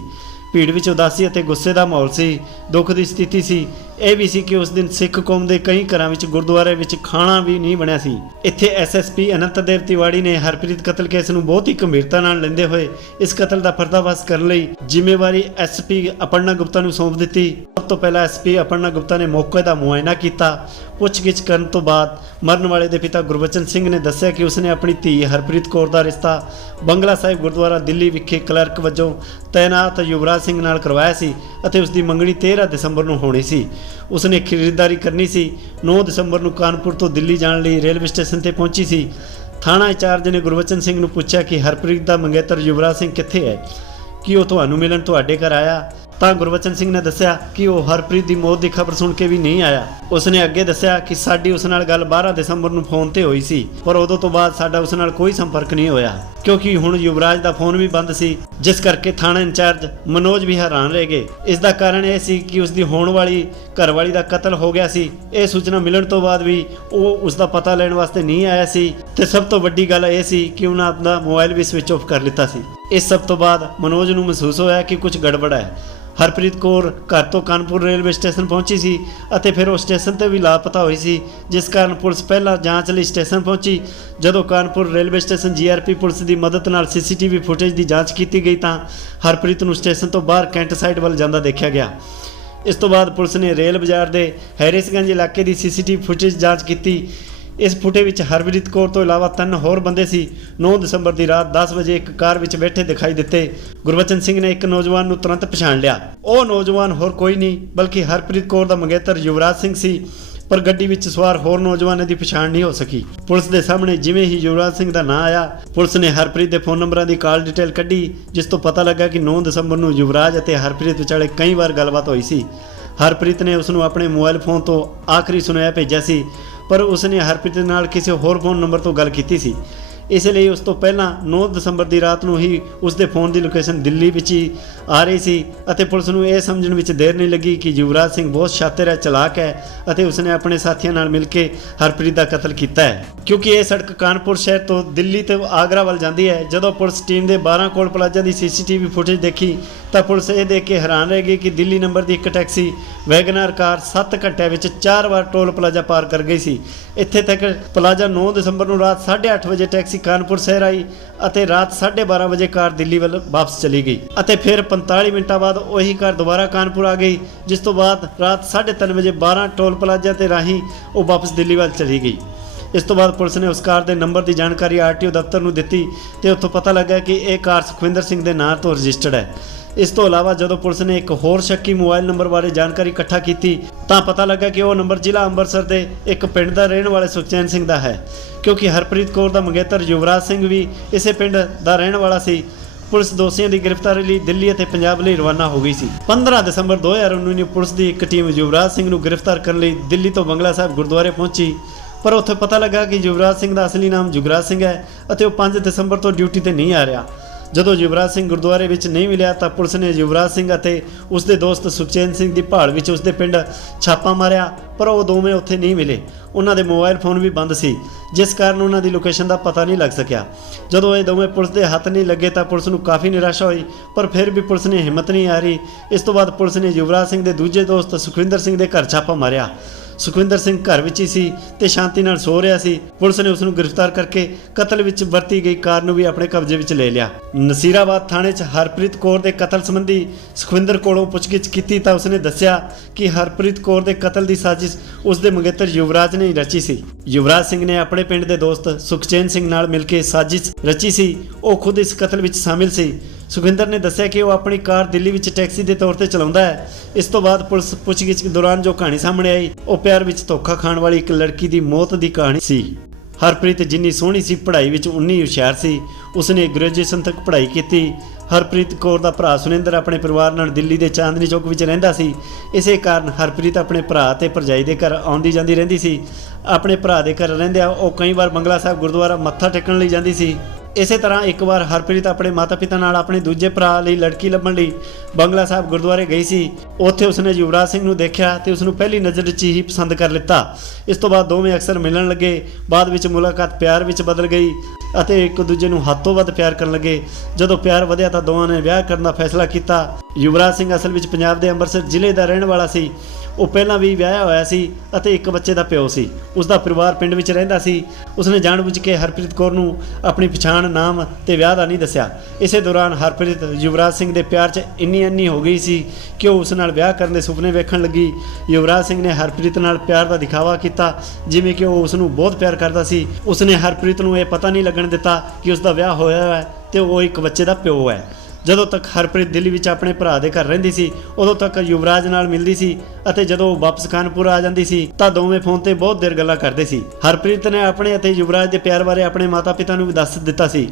[SPEAKER 1] ਭੀੜ ਵਿੱਚ ਉਦਾਸੀ ਅਤੇ ਗੁੱਸੇ ਦਾ ਮਾਹੌਲ ਸੀ, ਦੁੱਖ ਦੀ ਸਥਿਤੀ ਸੀ। ਇਹ ਵੀ ਸੀ ਕਿ ਉਸ ਦਿਨ ਸਿੱਖ ਕੌਮ ਦੇ ਕਈ ਘਰਾਂ ਵਿੱਚ ਗੁਰਦੁਆਰੇ ਵਿੱਚ ਖਾਣਾ ਵੀ ਨਹੀਂ ਬਣਿਆ ਸੀ। ਇੱਥੇ ਐਸਐਸਪੀ ਅਨੰਤ ਦੇਵ ਤਿਵਾੜੀ ਨੇ ਹਰਪ੍ਰੀਤ ਕਤਲ ਕੇਸ ਨੂੰ ਬਹੁਤ ਹੀ ਗੰਭੀਰਤਾ ਨਾਲ ਲੈਂਦੇ ਹੋਏ ਇਸ ਕਤਲ ਦਾ ਪਰਦਾਫਾਸ਼ ਕਰਨ ਲਈ ਜ਼ਿੰਮੇਵਾਰੀ ਐਸਪੀ ਅਪਰਨਾ ਗੁਪਤਾ ਨੂੰ ਸੌਂਪ ਦਿੱਤੀ। ਸਭ ਤੋਂ ਪਹਿਲਾਂ ਐਸਪੀ ਅਪਰਨਾ ਗੁਪਤਾ ਨੇ ਮੌਕੇ ਦਾ ਮੁਆਇਨਾ ਕੀਤਾ। ਪੁੱਛਗਿੱਛ ਕਰਨ ਤੋਂ ਬਾਅਦ ਮਰਨ ਵਾਲੇ ਦੇ ਪਿਤਾ ਗੁਰਬਚਨ ਸਿੰਘ ਨੇ ਦੱਸਿਆ ਕਿ ਉਸਨੇ ਆਪਣੀ ਧੀ ਹਰਪ੍ਰੀਤ ਕੌਰ ਦਾ ਰਿਸ਼ਤਾ ਬੰਗਲਾ ਸਾਹਿਬ ਗੁਰਦੁਆਰਾ ਦਿੱਲੀ ਵਿਖੇ ਕਲਰਕ ਵਜੋਂ ਤਾਇਨਾਤ ਯੁਵਰਾਜ ਸਿੰਘ ਨਾਲ ਕਰਵਾਇਆ ਸੀ ਅਤੇ ਉਸ ਦੀ ਮੰਗਣੀ 13 ਦਸੰਬਰ ਨੂੰ ਹੋਣੀ ਸੀ। ਉਸਨੇ ਖਰੀਦਦਾਰੀ ਕਰਨੀ ਸੀ। 9 ਦਸੰਬਰ ਨੂੰ ਕਾਨਪੁਰ ਤੋਂ ਦਿੱਲੀ ਜਾਣ ਲਈ ਰੇਲਵੇ ਸਟੇਸ਼ਨ ਤੇ ਪਹੁੰਚੀ ਸੀ। ਥਾਣਾ ਇੰਚਾਰਜ ਨੇ ਗੁਰਬਚਨ ਸਿੰਘ ਨੂੰ ਪੁੱਛਿਆ ਕਿ ਹਰਪ੍ਰੀਤ ਦਾ ਮੰਗੇਤਰ ਯੁਵਰਾਜ ਸਿੰਘ ਕਿੱਥੇ ਹੈ? ਕਿ ਉਹ ਤੁਹਾਨੂੰ ਮਿਲਣ ਤੁਹਾਡੇ ਘਰ ਆਇਆ? ਤਾਂ ਗੁਰਬਚਨ ਸਿੰਘ ਨੇ ਦੱਸਿਆ ਕਿ ਉਹ ਹਰਪ੍ਰੀਤ ਦੀ ਮੌਤ ਦੀ ਖਬਰ ਸੁਣ ਕੇ ਵੀ ਨਹੀਂ ਆਇਆ। ਉਸਨੇ ਅੱਗੇ ਦੱਸਿਆ ਕਿ ਸਾਡੀ ਉਸ ਨਾਲ ਗੱਲ 12 ਦਸੰਬਰ ਨੂੰ ਫੋਨ ਤੇ ਹੋਈ ਸੀ, ਪਰ ਉਦੋਂ ਤੋਂ ਬਾਅਦ ਸਾਡਾ ਉਸ ਨਾਲ ਕੋਈ ਸੰਪਰਕ ਨਹੀਂ ਹੋਇਆ। ਕਿਉਂਕਿ ਹੁਣ ਯੁਵਰਾਜ ਦਾ ਫੋਨ ਵੀ ਬੰਦ ਸੀ, ਜਿਸ ਕਰਕੇ ਥਾਣਾ ਇੰਚਾਰਜ ਮਨੋਜ ਵੀ ਹੈਰਾਨ ਰਹਿ ਗਏ। ਇਸ ਦਾ ਕਾਰਨ ਇਹ ਸੀ ਕਿ ਉਸ ਦੀ ਹੋਣ ਵਾਲੀ ਘਰਵਾਲੀ ਦਾ ਕਤਲ ਹੋ ਗਿਆ ਸੀ। ਇਹ ਸੂਚਨਾ ਮਿਲਣ ਤੋਂ ਬਾਅਦ ਵੀ ਉਹ ਉਸ ਦਾ ਪਤਾ ਲੈਣ ਵਾਸਤੇ ਨਹੀਂ ਆਇਆ ਸੀ ਤੇ ਸਭ ਤੋਂ ਵੱਡੀ ਗੱਲ ਇਹ ਸੀ ਕਿ ਉਹਨਾਂ ਆਪਣਾ ਮੋਬਾਈਲ ਵੀ ਸਵਿਚ ਆਫ ਕਰ ਲਿੱਤਾ ਸੀ। ਇਸ ਸਭ ਤੋਂ ਬਾਅਦ ਮਨੋਜ ਨੂੰ ਮਹਿਸੂਸ ਹੋਇਆ ਕਿ ਕੁਝ ਗੜਬੜ ਹੈ। ਹਰਪ੍ਰੀਤ ਕੌਰ ਘਰ ਤੋਂ ਕਾਨਪੁਰ ਰੇਲਵੇ ਸਟੇਸ਼ਨ ਪਹੁੰਚੀ ਸੀ ਅਤੇ ਫਿਰ ਉਹ ਸਟੇਸ਼ਨ ਤੇ ਵੀ ਲਾਪਤਾ ਹੋਈ ਸੀ, ਜਿਸ ਕਾਰਨ ਪੁਲਿਸ ਪਹਿਲਾਂ ਜਾਂਚ ਲਈ ਸਟੇਸ਼ਨ ਪਹੁੰਚੀ। ਜਦੋਂ Kanpur railway station GRP police ਦੀ ਮਦਦ ਨਾਲ ਸੀਸੀਟੀਵੀ ਫੁਟੇਜ ਦੀ ਜਾਂਚ ਕੀਤੀ ਗਈ ਤਾਂ ਹਰਪ੍ਰੀਤ ਨੂੰ ਸਟੇਸ਼ਨ ਤੋਂ ਬਾਹਰ ਕੈਂਟ ਸਾਈਡ ਵੱਲ ਜਾਂਦਾ ਦੇਖਿਆ ਗਿਆ। ਇਸ ਤੋਂ ਬਾਅਦ ਪੁਲਿਸ ਨੇ ਰੇਲ ਬਾਜ਼ਾਰ ਦੇ ਹੈਰਿਸਗੰਜ ਇਲਾਕੇ ਦੀ ਸੀਸੀਟੀਵੀ ਫੁਟੇਜ ਜਾਂਚ ਕੀਤੀ। ਇਸ ਫੁਟੇ ਵਿੱਚ ਹਰਪ੍ਰੀਤ ਕੌਰ ਤੋਂ ਇਲਾਵਾ ਤਿੰਨ ਹੋਰ ਬੰਦੇ ਸੀ। 9 ਦਸੰਬਰ ਦੀ ਰਾਤ 10 ਵਜੇ ਇੱਕ ਕਾਰ ਵਿੱਚ ਬੈਠੇ ਦਿਖਾਈ ਦਿੱਤੇ। ਗੁਰਬਚਨ ਸਿੰਘ ਨੇ ਇੱਕ ਨੌਜਵਾਨ ਨੂੰ ਤੁਰੰਤ ਪਛਾਣ ਲਿਆ। ਉਹ ਨੌਜਵਾਨ ਹੋਰ ਕੋਈ ਨਹੀਂ, ਬਲਕਿ ਹਰਪ੍ਰੀਤ ਕੌਰ ਦਾ ਮੰਗੇਤਰ ਯੁਵਰਾਜ ਸਿੰਘ ਸੀ, ਪਰ ਗੱਡੀ ਵਿੱਚ ਸਵਾਰ ਹੋਰ ਨੌਜਵਾਨਾਂ ਦੀ ਪਛਾਣ ਨਹੀਂ ਹੋ ਸਕੀ। ਪੁਲਿਸ ਦੇ ਸਾਹਮਣੇ ਜਿਵੇਂ ਹੀ ਯੁਵਰਾਜ ਸਿੰਘ ਦਾ ਨਾਂ ਆਇਆ, ਪੁਲਿਸ ਨੇ ਹਰਪ੍ਰੀਤ ਦੇ ਫੋਨ ਨੰਬਰਾਂ ਦੀ ਕਾਲ ਡਿਟੇਲ ਕੱਢੀ, ਜਿਸ ਤੋਂ ਪਤਾ ਲੱਗਾ ਕਿ 9 ਦਸੰਬਰ ਨੂੰ ਯੁਵਰਾਜ ਅਤੇ ਹਰਪ੍ਰੀਤ ਵਿਚਾਲੇ ਕਈ ਵਾਰ ਗੱਲਬਾਤ ਹੋਈ ਸੀ। ਹਰਪ੍ਰੀਤ ਨੇ ਉਸ ਨੂੰ ਆਪਣੇ ਮੋਬਾਈਲ ਫੋਨ ਤੋਂ ਆਖਰੀ ਸੁਨੇਹਾ ਭੇਜਿਆ ਸੀ ਪਰ ਉਸ ਨੇ ਹਰਪ੍ਰੀਤ ਨਾਲ ਕਿਸੇ ਹੋਰ ਫੋਨ ਨੰਬਰ ਤੋਂ ਗੱਲ ਕੀਤੀ ਸੀ। ਇਸ ਲਈ ਉਸ ਤੋਂ ਪਹਿਲਾਂ 9 ਦਸੰਬਰ ਦੀ ਰਾਤ ਨੂੰ ਹੀ ਉਸ ਦੇ ਫੋਨ ਦੀ ਲੋਕੇਸ਼ਨ ਦਿੱਲੀ ਵਿੱਚ ਹੀ ਆ ਰਹੀ ਸੀ ਅਤੇ ਪੁਲਿਸ ਨੂੰ ਇਹ ਸਮਝਣ ਵਿੱਚ ਦੇਰ ਨਹੀਂ ਲੱਗੀ ਕਿ ਯੁਵਰਾਜ ਸਿੰਘ ਬਹੁਤ ਸ਼ਾਤਿਰ ਹੈ, ਚਲਾਕ ਹੈ ਅਤੇ ਉਸਨੇ ਆਪਣੇ ਸਾਥੀਆਂ ਨਾਲ ਮਿਲ ਕੇ ਹਰਪ੍ਰੀਤ ਦਾ ਕਤਲ ਕੀਤਾ ਹੈ। ਕਿਉਂਕਿ ਇਹ ਸੜਕ ਕਾਨਪੁਰ ਸ਼ਹਿਰ ਤੋਂ ਦਿੱਲੀ ਤੇ ਆਗਰਾ ਵੱਲ ਜਾਂਦੀ ਹੈ। ਜਦੋਂ ਪੁਲਿਸ ਟੀਮ ਦੇ 12 ਕੋਲ ਪਲਾਜ਼ਾ ਦੀ ਸੀਸੀਟੀਵੀ ਫੁਟੇਜ ਦੇਖੀ ਤਾਂ ਪੁਲਿਸ ਇਹ ਦੇਖ ਕੇ ਹੈਰਾਨ ਰਹਿ ਗਈ ਕਿ ਦਿੱਲੀ ਨੰਬਰ ਦੀ ਇੱਕ ਟੈਕਸੀ ਵੈਗਨਰ ਕਾਰ 7 ਘੰਟਿਆਂ ਵਿੱਚ 4 ਵਾਰ ਟੋਲ ਪਲਾਜ਼ਾ ਪਾਰ ਕਰ ਗਈ ਸੀ। ਇੱਥੇ ਤੱਕ ਪਲਾਜ਼ਾ 9 ਦਸੰਬਰ ਨੂੰ ਰਾਤ 8:30 ਵਜੇ ਟੈਕਸੀ ਕਾਨਪੁਰ ਸ਼ਹਿਰ ਆਈ ਅਤੇ ਰਾਤ 12:30 ਵਜੇ ਕਾਰ ਦਿੱਲੀ ਵੱਲ ਵਾਪਸ ਚਲੀ ਗਈ ਅਤੇ ਫਿਰ 45 ਮਿੰਟਾਂ ਬਾਅਦ ਉਹੀ ਕਾਰ ਦੁਬਾਰਾ ਕਾਨਪੁਰ ਆ ਗਈ, ਜਿਸ ਤੋਂ ਬਾਅਦ ਰਾਤ 3:30 ਵਜੇ 12 ਟੋਲ ਪਲਾਜ਼ਾ ਤੇ ਰਾਹੀਂ ਉਹ ਵਾਪਸ ਦਿੱਲੀ ਵੱਲ ਚਲੀ ਗਈ। ਇਸ ਤੋਂ ਬਾਅਦ ਪੁਲਿਸ ਨੇ ਉਸ ਕਾਰ ਦੇ ਨੰਬਰ ਦੀ ਜਾਣਕਾਰੀ ਆਰਟੀਓ ਦਫ਼ਤਰ ਨੂੰ ਦਿੱਤੀ ਤੇ ਉੱਥੋਂ ਪਤਾ ਲੱਗਾ ਕਿ ਇਹ ਕਾਰ ਸੁਖਵਿੰਦਰ ਸਿੰਘ ਦੇ ਨਾਂ ਤੋਂ ਰਜਿਸਟਰਡ ਹੈ। ਇਸ ਤੋਂ ਇਲਾਵਾ ਜਦੋਂ ਪੁਲਿਸ ਨੇ ਇੱਕ ਹੋਰ ਸ਼ੱਕੀ ਮੋਬਾਈਲ ਨੰਬਰ ਬਾਰੇ ਜਾਣਕਾਰੀ ਇਕੱਠਾ ਕੀਤੀ, ਤਾਂ ਪਤਾ ਲੱਗਾ ਕਿ ਉਹ ਨੰਬਰ ਜ਼ਿਲ੍ਹਾ ਅੰਮ੍ਰਿਤਸਰ ਦੇ ਇੱਕ ਪਿੰਡ ਦਾ ਰਹਿਣ ਵਾਲੇ ਸੁਖਚੈਨ ਸਿੰਘ ਦਾ ਹੈ, ਕਿਉਂਕਿ ਹਰਪ੍ਰੀਤ ਕੌਰ ਦਾ ਮੰਗੇਤਰ ਯੁਵਰਾਜ ਸਿੰਘ ਵੀ ਇਸੇ ਪਿੰਡ ਦਾ ਰਹਿਣ ਵਾਲਾ ਸੀ। ਪੁਲਿਸ ਦੋਸ਼ੀਆਂ ਦੀ ਗ੍ਰਿਫਤਾਰੀ ਲਈ ਦਿੱਲੀ ਅਤੇ ਪੰਜਾਬ ਲਈ ਰਵਾਨਾ ਹੋ ਗਈ ਸੀ। 15 ਦਸੰਬਰ 2019 ਨੂੰ ਪੁਲਿਸ ਦੀ ਇੱਕ ਟੀਮ ਯੁਵਰਾਜ ਸਿੰਘ ਨੂੰ ਗ੍ਰਿਫਤਾਰ ਕਰਨ ਲਈ ਦਿੱਲੀ ਤੋਂ ਬੰਗਲਾ ਸਾਹਿਬ ਗੁਰਦੁਆਰੇ ਪਹੁੰਚੀ, ਪਰ ਉੱਥੇ ਪਤਾ ਲੱਗਾ ਕਿ ਯੁਵਰਾਜ ਸਿੰਘ ਦਾ ਅਸਲੀ ਨਾਮ ਜੁਗਰਾਜ ਸਿੰਘ ਹੈ ਅਤੇ ਉਹ 5 ਦਸੰਬਰ ਤੋਂ ਡਿਊਟੀ ਤੇ ਨਹੀਂ ਆ ਰਿਹਾ। ਜਦੋਂ ਯੁਵਰਾਜ ਸਿੰਘ ਗੁਰਦੁਆਰੇ ਵਿੱਚ ਨਹੀਂ ਮਿਲਿਆ ਤਾਂ ਪੁਲਿਸ ਨੇ ਯੁਵਰਾਜ ਸਿੰਘ ਅਤੇ ਉਸ ਦੇ ਦੋਸਤ ਸੁਖਚੈਨ ਸਿੰਘ ਦੀ ਭਾਲ ਵਿੱਚ ਉਸ ਦੇ ਪਿੰਡ ਛਾਪਾ ਮਾਰਿਆ, ਪਰ ਉਹ ਦੋਵੇਂ ਉੱਥੇ ਨਹੀਂ ਮਿਲੇ। ਉਹਨਾਂ ਦੇ ਮੋਬਾਈਲ ਫੋਨ ਵੀ ਬੰਦ ਸੀ, ਜਿਸ ਕਾਰਨ ਉਹਨਾਂ ਦੀ ਲੋਕੇਸ਼ਨ ਦਾ ਪਤਾ ਨਹੀਂ ਲੱਗ ਸਕਿਆ। ਜਦੋਂ ਇਹ ਦੋਵੇਂ ਪੁਲਿਸ ਦੇ ਹੱਥ ਨਹੀਂ ਲੱਗੇ ਤਾਂ ਪੁਲਿਸ ਨੂੰ ਕਾਫੀ ਨਿਰਾਸ਼ਾ ਹੋਈ, ਪਰ ਫਿਰ ਵੀ ਪੁਲਿਸ ਨੇ ਹਿੰਮਤ ਨਹੀਂ ਹਾਰੀ। ਇਸ ਤੋਂ ਬਾਅਦ ਪੁਲਿਸ ਨੇ ਯੁਵਰਾਜ ਸਿੰਘ ਦੇ ਦੂਜੇ ਦੋਸਤ ਸੁਖਵਿੰਦਰ ਸਿੰਘ ਦੇ ਘਰ ਛਾਪਾ ਮਾਰਿਆ। ਸੁਖਵਿੰਦਰ ਸਿੰਘ ਘਰ ਵਿੱਚ ਹੀ ਸੀ ਤੇ ਸ਼ਾਂਤੀ ਨਾਲ ਸੋ ਰਿਹਾ ਸੀ। ਪੁਲਿਸ ਨੇ ਉਸ ਨੂੰ ਗ੍ਰਿਫਤਾਰ ਕਰਕੇ ਕਤਲ ਵਿੱਚ ਵਰਤੀ ਗਈ ਕਾਰ ਨੂੰ ਵੀ ਆਪਣੇ ਕਬਜ਼ੇ ਵਿੱਚ ਲੈ ਲਿਆ। ਨਸੀਰਾਬਾਦ ਥਾਣੇ 'ਚ ਹਰਪ੍ਰੀਤ ਕੌਰ ਦੇ ਕਤਲ ਸੰਬੰਧੀ ਸੁਖਵਿੰਦਰ ਕੋਲੋਂ ਪੁੱਛਗਿੱਛ ਕੀਤੀ ਤਾਂ ਉਸਨੇ ਦੱਸਿਆ ਕਿ ਹਰਪ੍ਰੀਤ ਕੌਰ ਦੇ ਕਤਲ ਦੀ ਸਾਜ਼ਿਸ਼ ਉਸ ਦੇ ਮੰਗੇਤਰ ਯੁਵਰਾਜ ਨੇ ਰਚੀ ਸੀ। ਯੁਵਰਾਜ ਸਿੰਘ ਨੇ ਆਪਣੇ ਪਿੰਡ ਦੇ ਦੋਸਤ ਸੁਖਚੈਨ ਸਿੰਘ ਨਾਲ ਮਿਲ ਕੇ ਸਾਜ਼ਿਸ਼ ਰਚੀ ਸੀ। ਉਹ ਖੁਦ ਇਸ ਕਤਲ ਵਿੱਚ ਸ਼ਾਮਿਲ ਸੀ। ਸੁਖਵਿੰਦਰ ਨੇ ਦੱਸਿਆ ਕਿ ਉਹ ਆਪਣੀ ਕਾਰ ਦਿੱਲੀ ਵਿੱਚ ਟੈਕਸੀ ਦੇ ਤੌਰ ਤੇ ਚਲਾਉਂਦਾ ਹੈ। ਇਸ ਤੋਂ ਬਾਅਦ ਪੁਲਿਸ ਪੁੱਛਗਿੱਛ ਦੌਰਾਨ ਜੋ ਕਹਾਣੀ ਸਾਹਮਣੇ ਆਈ, ਉਹ ਪਿਆਰ ਵਿੱਚ ਧੋਖਾ ਖਾਣ ਵਾਲੀ ਇੱਕ ਲੜਕੀ ਦੀ ਮੌਤ ਦੀ ਕਹਾਣੀ ਸੀ। ਹਰਪ੍ਰੀਤ ਜਿੰਨੀ ਸੋਹਣੀ ਸੀ, ਪੜ੍ਹਾਈ ਵਿੱਚ ਉਨੀ ਹੁਸ਼ਿਆਰ ਸੀ। ਉਸਨੇ ਗ੍ਰੈਜੂਏਸ਼ਨ ਤੱਕ ਪੜ੍ਹਾਈ ਕੀਤੀ। ਹਰਪ੍ਰੀਤ ਕੌਰ ਦਾ ਭਰਾ ਸੁਨਿੰਦਰ ਆਪਣੇ ਪਰਿਵਾਰ ਨਾਲ ਦਿੱਲੀ ਦੇ ਚਾਂਦਨੀ ਚੌਕ ਵਿੱਚ ਰਹਿੰਦਾ ਸੀ। ਇਸੇ ਕਾਰਨ ਹਰਪ੍ਰੀਤ ਆਪਣੇ ਭਰਾ ਤੇ ਭਰਜਾਈ ਦੇ ਘਰ ਆਉਂਦੀ ਜਾਂਦੀ ਰਹਿੰਦੀ ਸੀ। ਆਪਣੇ ਭਰਾ ਦੇ ਘਰ ਰਹਿੰਦਿਆਂ ਉਹ ਕਈ ਵਾਰ ਬੰਗਲਾ ਸਾਹਿਬ ਗੁਰਦੁਆਰਾ ਮੱਥਾ ਟੇਕਣ ਲਈ ਜਾਂਦੀ ਸੀ। ਇਸੇ ਤਰ੍ਹਾਂ ਇੱਕ ਵਾਰ ਹਰਪ੍ਰੀਤ ਆਪਣੇ ਮਾਤਾ-ਪਿਤਾ ਨਾਲ ਆਪਣੇ ਦੂਜੇ ਭਰਾ ਲਈ ਲੜਕੀ ਲੱਭਣ ਲਈ ਬੰਗਲਾ ਸਾਹਿਬ ਗੁਰਦੁਆਰੇ ਗਈ ਸੀ। ਉੱਥੇ ਉਸਨੇ ਯੁਵਰਾਜ ਸਿੰਘ ਨੂੰ ਦੇਖਿਆ ਤੇ ਉਸ ਨੂੰ ਪਹਿਲੀ ਨਜ਼ਰ 'ਚ ਹੀ ਪਸੰਦ ਕਰ ਲਿੱਤਾ। ਇਸ ਤੋਂ ਬਾਅਦ ਦੋਵੇਂ ਅਕਸਰ ਮਿਲਣ ਲੱਗੇ। ਬਾਅਦ ਵਿੱਚ ਮੁਲਾਕਾਤ ਪਿਆਰ ਵਿੱਚ ਬਦਲ ਗਈ ਅਤੇ ਇੱਕ ਦੂਜੇ ਨੂੰ ਹੱਥੋਂ ਵੱਧ ਪਿਆਰ ਕਰਨ ਲੱਗੇ। ਜਦੋਂ ਪਿਆਰ ਵਧਿਆ ਤਾਂ ਦੋਵਾਂ ਨੇ ਵਿਆਹ ਕਰਨ ਦਾ ਫੈਸਲਾ ਕੀਤਾ। ਯੁਵਰਾਜ ਸਿੰਘ ਅਸਲ ਵਿੱਚ ਪੰਜਾਬ ਦੇ ਅੰਮ੍ਰਿਤਸਰ ਜ਼ਿਲ੍ਹੇ ਦਾ ਰਹਿਣ ਵਾਲਾ ਸੀ। ਉਹ ਪਹਿਲਾਂ ਵੀ ਵਿਆਹਿਆ ਹੋਇਆ ਸੀ ਅਤੇ ਇੱਕ ਬੱਚੇ ਦਾ ਪਿਓ ਸੀ। ਉਸ ਦਾ ਪਰਿਵਾਰ ਪਿੰਡ ਵਿੱਚ ਰਹਿੰਦਾ ਸੀ। ਉਸਨੇ ਜਾਣਬੁੱਝ ਕੇ ਹਰਪ੍ਰੀਤ ਕੌਰ ਨੂੰ ਆਪਣੀ ਪਛਾਣ, ਨਾਮ ਤੇ ਵਿਆਹ ਦਾ ਨਹੀਂ ਦੱਸਿਆ। ਇਸੇ ਦੌਰਾਨ ਹਰਪ੍ਰੀਤ ਯੁਵਰਾਜ ਸਿੰਘ ਦੇ ਪਿਆਰ 'ਚ ਇੰਨੀ ਇੰਨੀ ਹੋ ਗਈ ਸੀ ਕਿ ਉਹ ਉਸ ਨਾਲ ਵਿਆਹ ਕਰਨ ਦੇ ਸੁਪਨੇ ਵੇਖਣ ਲੱਗੀ। ਯੁਵਰਾਜ ਸਿੰਘ ਨੇ ਹਰਪ੍ਰੀਤ ਨਾਲ ਪਿਆਰ ਦਾ ਦਿਖਾਵਾ ਕੀਤਾ, ਜਿਵੇਂ ਕਿ ਉਹ ਉਸ ਨੂੰ ਬਹੁਤ ਪਿਆਰ ਕਰਦਾ ਸੀ। ਉਸਨੇ ਹਰਪ੍ਰੀਤ ਨੂੰ ਇਹ ਪਤਾ ਨਹੀਂ ਲੱਗਣ ਦਿੱਤਾ ਕਿ ਉਸ ਦਾ ਵਿਆਹ ਹੋਇਆ ਹੈ ਤੇ ਉਹ ਇੱਕ ਬੱਚੇ ਦਾ ਪਿਓ ਹੈ। ਜਦੋਂ ਤੱਕ ਹਰਪ੍ਰੀਤ ਦਿੱਲੀ ਵਿੱਚ ਆਪਣੇ ਭਰਾ ਦੇ ਘਰ ਰਹਿੰਦੀ ਸੀ, ਉਦੋਂ ਤੱਕ ਯੁਵਰਾਜ ਨਾਲ ਮਿਲਦੀ ਸੀ ਅਤੇ ਜਦੋਂ ਉਹ ਵਾਪਸ ਕਾਨਪੁਰ ਆ ਜਾਂਦੀ ਸੀ, ਤਾਂ ਦੋਵੇਂ ਫੋਨ ਤੇ ਬਹੁਤ ਦੇਰ ਗੱਲਾਂ ਕਰਦੇ ਸੀ। ਹਰਪ੍ਰੀਤ ਨੇ ਆਪਣੇ ਅਤੇ ਯੁਵਰਾਜ ਦੇ ਪਿਆਰ ਬਾਰੇ ਆਪਣੇ ਮਾਤਾ-ਪਿਤਾ ਨੂੰ ਵੀ ਦੱਸ ਦਿੱਤਾ ਸੀ।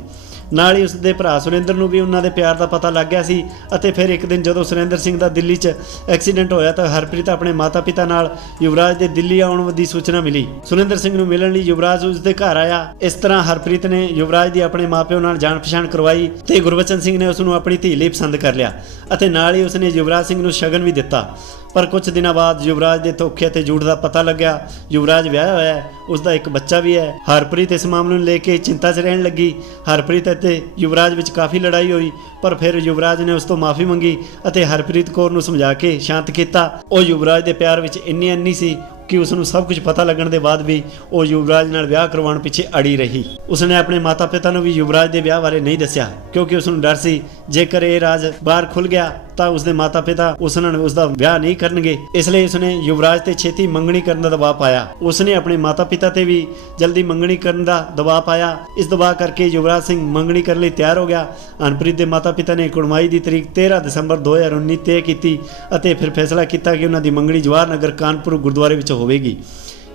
[SPEAKER 1] ਨਾਲ ਹੀ ਉਸ ਦੇ ਭਰਾ ਸੁਰਿੰਦਰ ਨੂੰ ਵੀ ਉਹਨਾਂ ਦੇ ਪਿਆਰ ਦਾ ਪਤਾ ਲੱਗ ਗਿਆ ਸੀ ਅਤੇ ਫਿਰ ਇੱਕ ਦਿਨ ਜਦੋਂ ਸੁਰਿੰਦਰ ਸਿੰਘ ਦਾ ਦਿੱਲੀ 'ਚ ਐਕਸੀਡੈਂਟ ਹੋਇਆ ਤਾਂ ਹਰਪ੍ਰੀਤ ਆਪਣੇ ਮਾਤਾ-ਪਿਤਾ ਨਾਲ ਯੁਵਰਾਜ ਦੇ ਦਿੱਲੀ ਆਉਣ ਦੀ ਸੂਚਨਾ ਮਿਲੀ। ਸੁਰਿੰਦਰ ਸਿੰਘ ਨੂੰ ਮਿਲਣ ਲਈ ਯੁਵਰਾਜ ਉਸ ਦੇ ਘਰ ਆਇਆ। ਇਸ ਤਰ੍ਹਾਂ ਹਰਪ੍ਰੀਤ ਨੇ ਯੁਵਰਾਜ ਦੀ ਆਪਣੇ ਮਾਪਿਓ ਨਾਲ ਜਾਣ ਪਛਾਣ ਕਰਵਾਈ ਤੇ ਗੁਰਬਚਨ ਸਿੰਘ ਨੇ ਉਸ ਨੂੰ ਆਪਣੀ ਧੀ ਲਈ ਪਸੰਦ ਕਰ ਲਿਆ ਅਤੇ ਨਾਲ ਹੀ ਉਸਨੇ ਯੁਵਰਾਜ ਸਿੰਘ ਨੂੰ ਸ਼ਗਨ ਵੀ ਦਿੱਤਾ। ਪਰ ਕੁਝ ਦਿਨਾਂ ਬਾਅਦ ਯੁਵਰਾਜ ਦੇ ਧੋਖੇ ਅਤੇ ਝੂਠ ਦਾ ਪਤਾ ਲੱਗਿਆ। ਯੁਵਰਾਜ ਵਿਆਹ ਹੋਇਆ ਹੈ, ਉਸ ਦਾ ਇੱਕ ਬੱਚਾ ਵੀ ਹੈ। ਹਰਪ੍ਰੀਤ ਇਸ ਮਾਮਲੇ ਨੂੰ ਲੈ ਕੇ ਚਿੰਤਾ 'ਚ ਰਹਿਣ ਲੱਗੀ। ਹਰਪ੍ਰੀਤ ਅਤੇ ਯੁਵਰਾਜ ਵਿੱਚ ਕਾਫੀ ਲੜਾਈ ਹੋਈ, ਪਰ ਫਿਰ ਯੁਵਰਾਜ ਨੇ ਉਸ ਤੋਂ ਮਾਫੀ ਮੰਗੀ ਅਤੇ ਹਰਪ੍ਰੀਤ ਕੌਰ ਨੂੰ ਸਮਝਾ ਕੇ ਸ਼ਾਂਤ ਕੀਤਾ। ਉਹ ਯੁਵਰਾਜ ਦੇ ਪਿਆਰ ਵਿੱਚ ਇੰਨੀ ਅੰਨੀ ਸੀ ਕਿ ਉਸ ਨੂੰ ਸਭ ਕੁਝ ਪਤਾ ਲੱਗਣ ਦੇ ਬਾਅਦ ਵੀ ਉਹ ਯੁਵਰਾਜ ਨਾਲ ਵਿਆਹ ਕਰਵਾਉਣ ਪਿੱਛੇ ਅੜੀ ਰਹੀ। ਉਸਨੇ ਆਪਣੇ ਮਾਤਾ-ਪਿਤਾ ਨੂੰ ਵੀ ਯੁਵਰਾਜ ਦੇ ਵਿਆਹ ਬਾਰੇ ਨਹੀਂ ਦੱਸਿਆ, ਕਿਉਂਕਿ ਉਸ ਨੂੰ ਡਰ ਸੀ। ਜੇਕਰ ਇਹ ਰਾਜ਼ ਬਾਹਰ ਖੁੱਲ ਗਿਆ ਤਾਂ ਉਸਦੇ ਮਾਤਾ-ਪਿਤਾ ਉਸ ਨਾਲ ਉਸਦਾ ਵਿਆਹ ਨਹੀਂ ਕਰਨਗੇ। ਇਸ ਲਈ ਉਸਨੇ ਯੁਵਰਾਜ ਤੇ ਛੇਤੀ ਮੰਗਣੀ ਕਰਨ ਦਾ ਦਬਾਅ ਪਾਇਆ। ਉਸਨੇ ਆਪਣੇ ਮਾਤਾ-ਪਿਤਾ ਤੇ ਵੀ ਜਲਦੀ ਮੰਗਣੀ ਕਰਨ ਦਾ ਦਬਾਅ ਪਾਇਆ। ਇਸ ਦਬਾਅ ਕਰਕੇ ਯੁਵਰਾਜ ਸਿੰਘ ਮੰਗਣੀ ਕਰਨ ਲਈ ਤਿਆਰ ਹੋ ਗਿਆ। ਅਨਪ੍ਰੀਤ ਦੇ ਮਾਤਾ-ਪਿਤਾ ਨੇ ਕੁੜਮਾਈ ਦੀ ਤਰੀਕ 13 ਦਸੰਬਰ 2019 ਤੈਅ ਕੀਤੀ ਅਤੇ ਫਿਰ ਫੈਸਲਾ ਕੀਤਾ ਕਿ ਉਹਨਾਂ ਦੀ ਮੰਗਣੀ ਜਵਾਹਰ ਨਗਰ ਕਾਨਪੁਰ ਗੁਰਦੁਆਰੇ ਵਿੱਚ ਹੋਵੇਗੀ।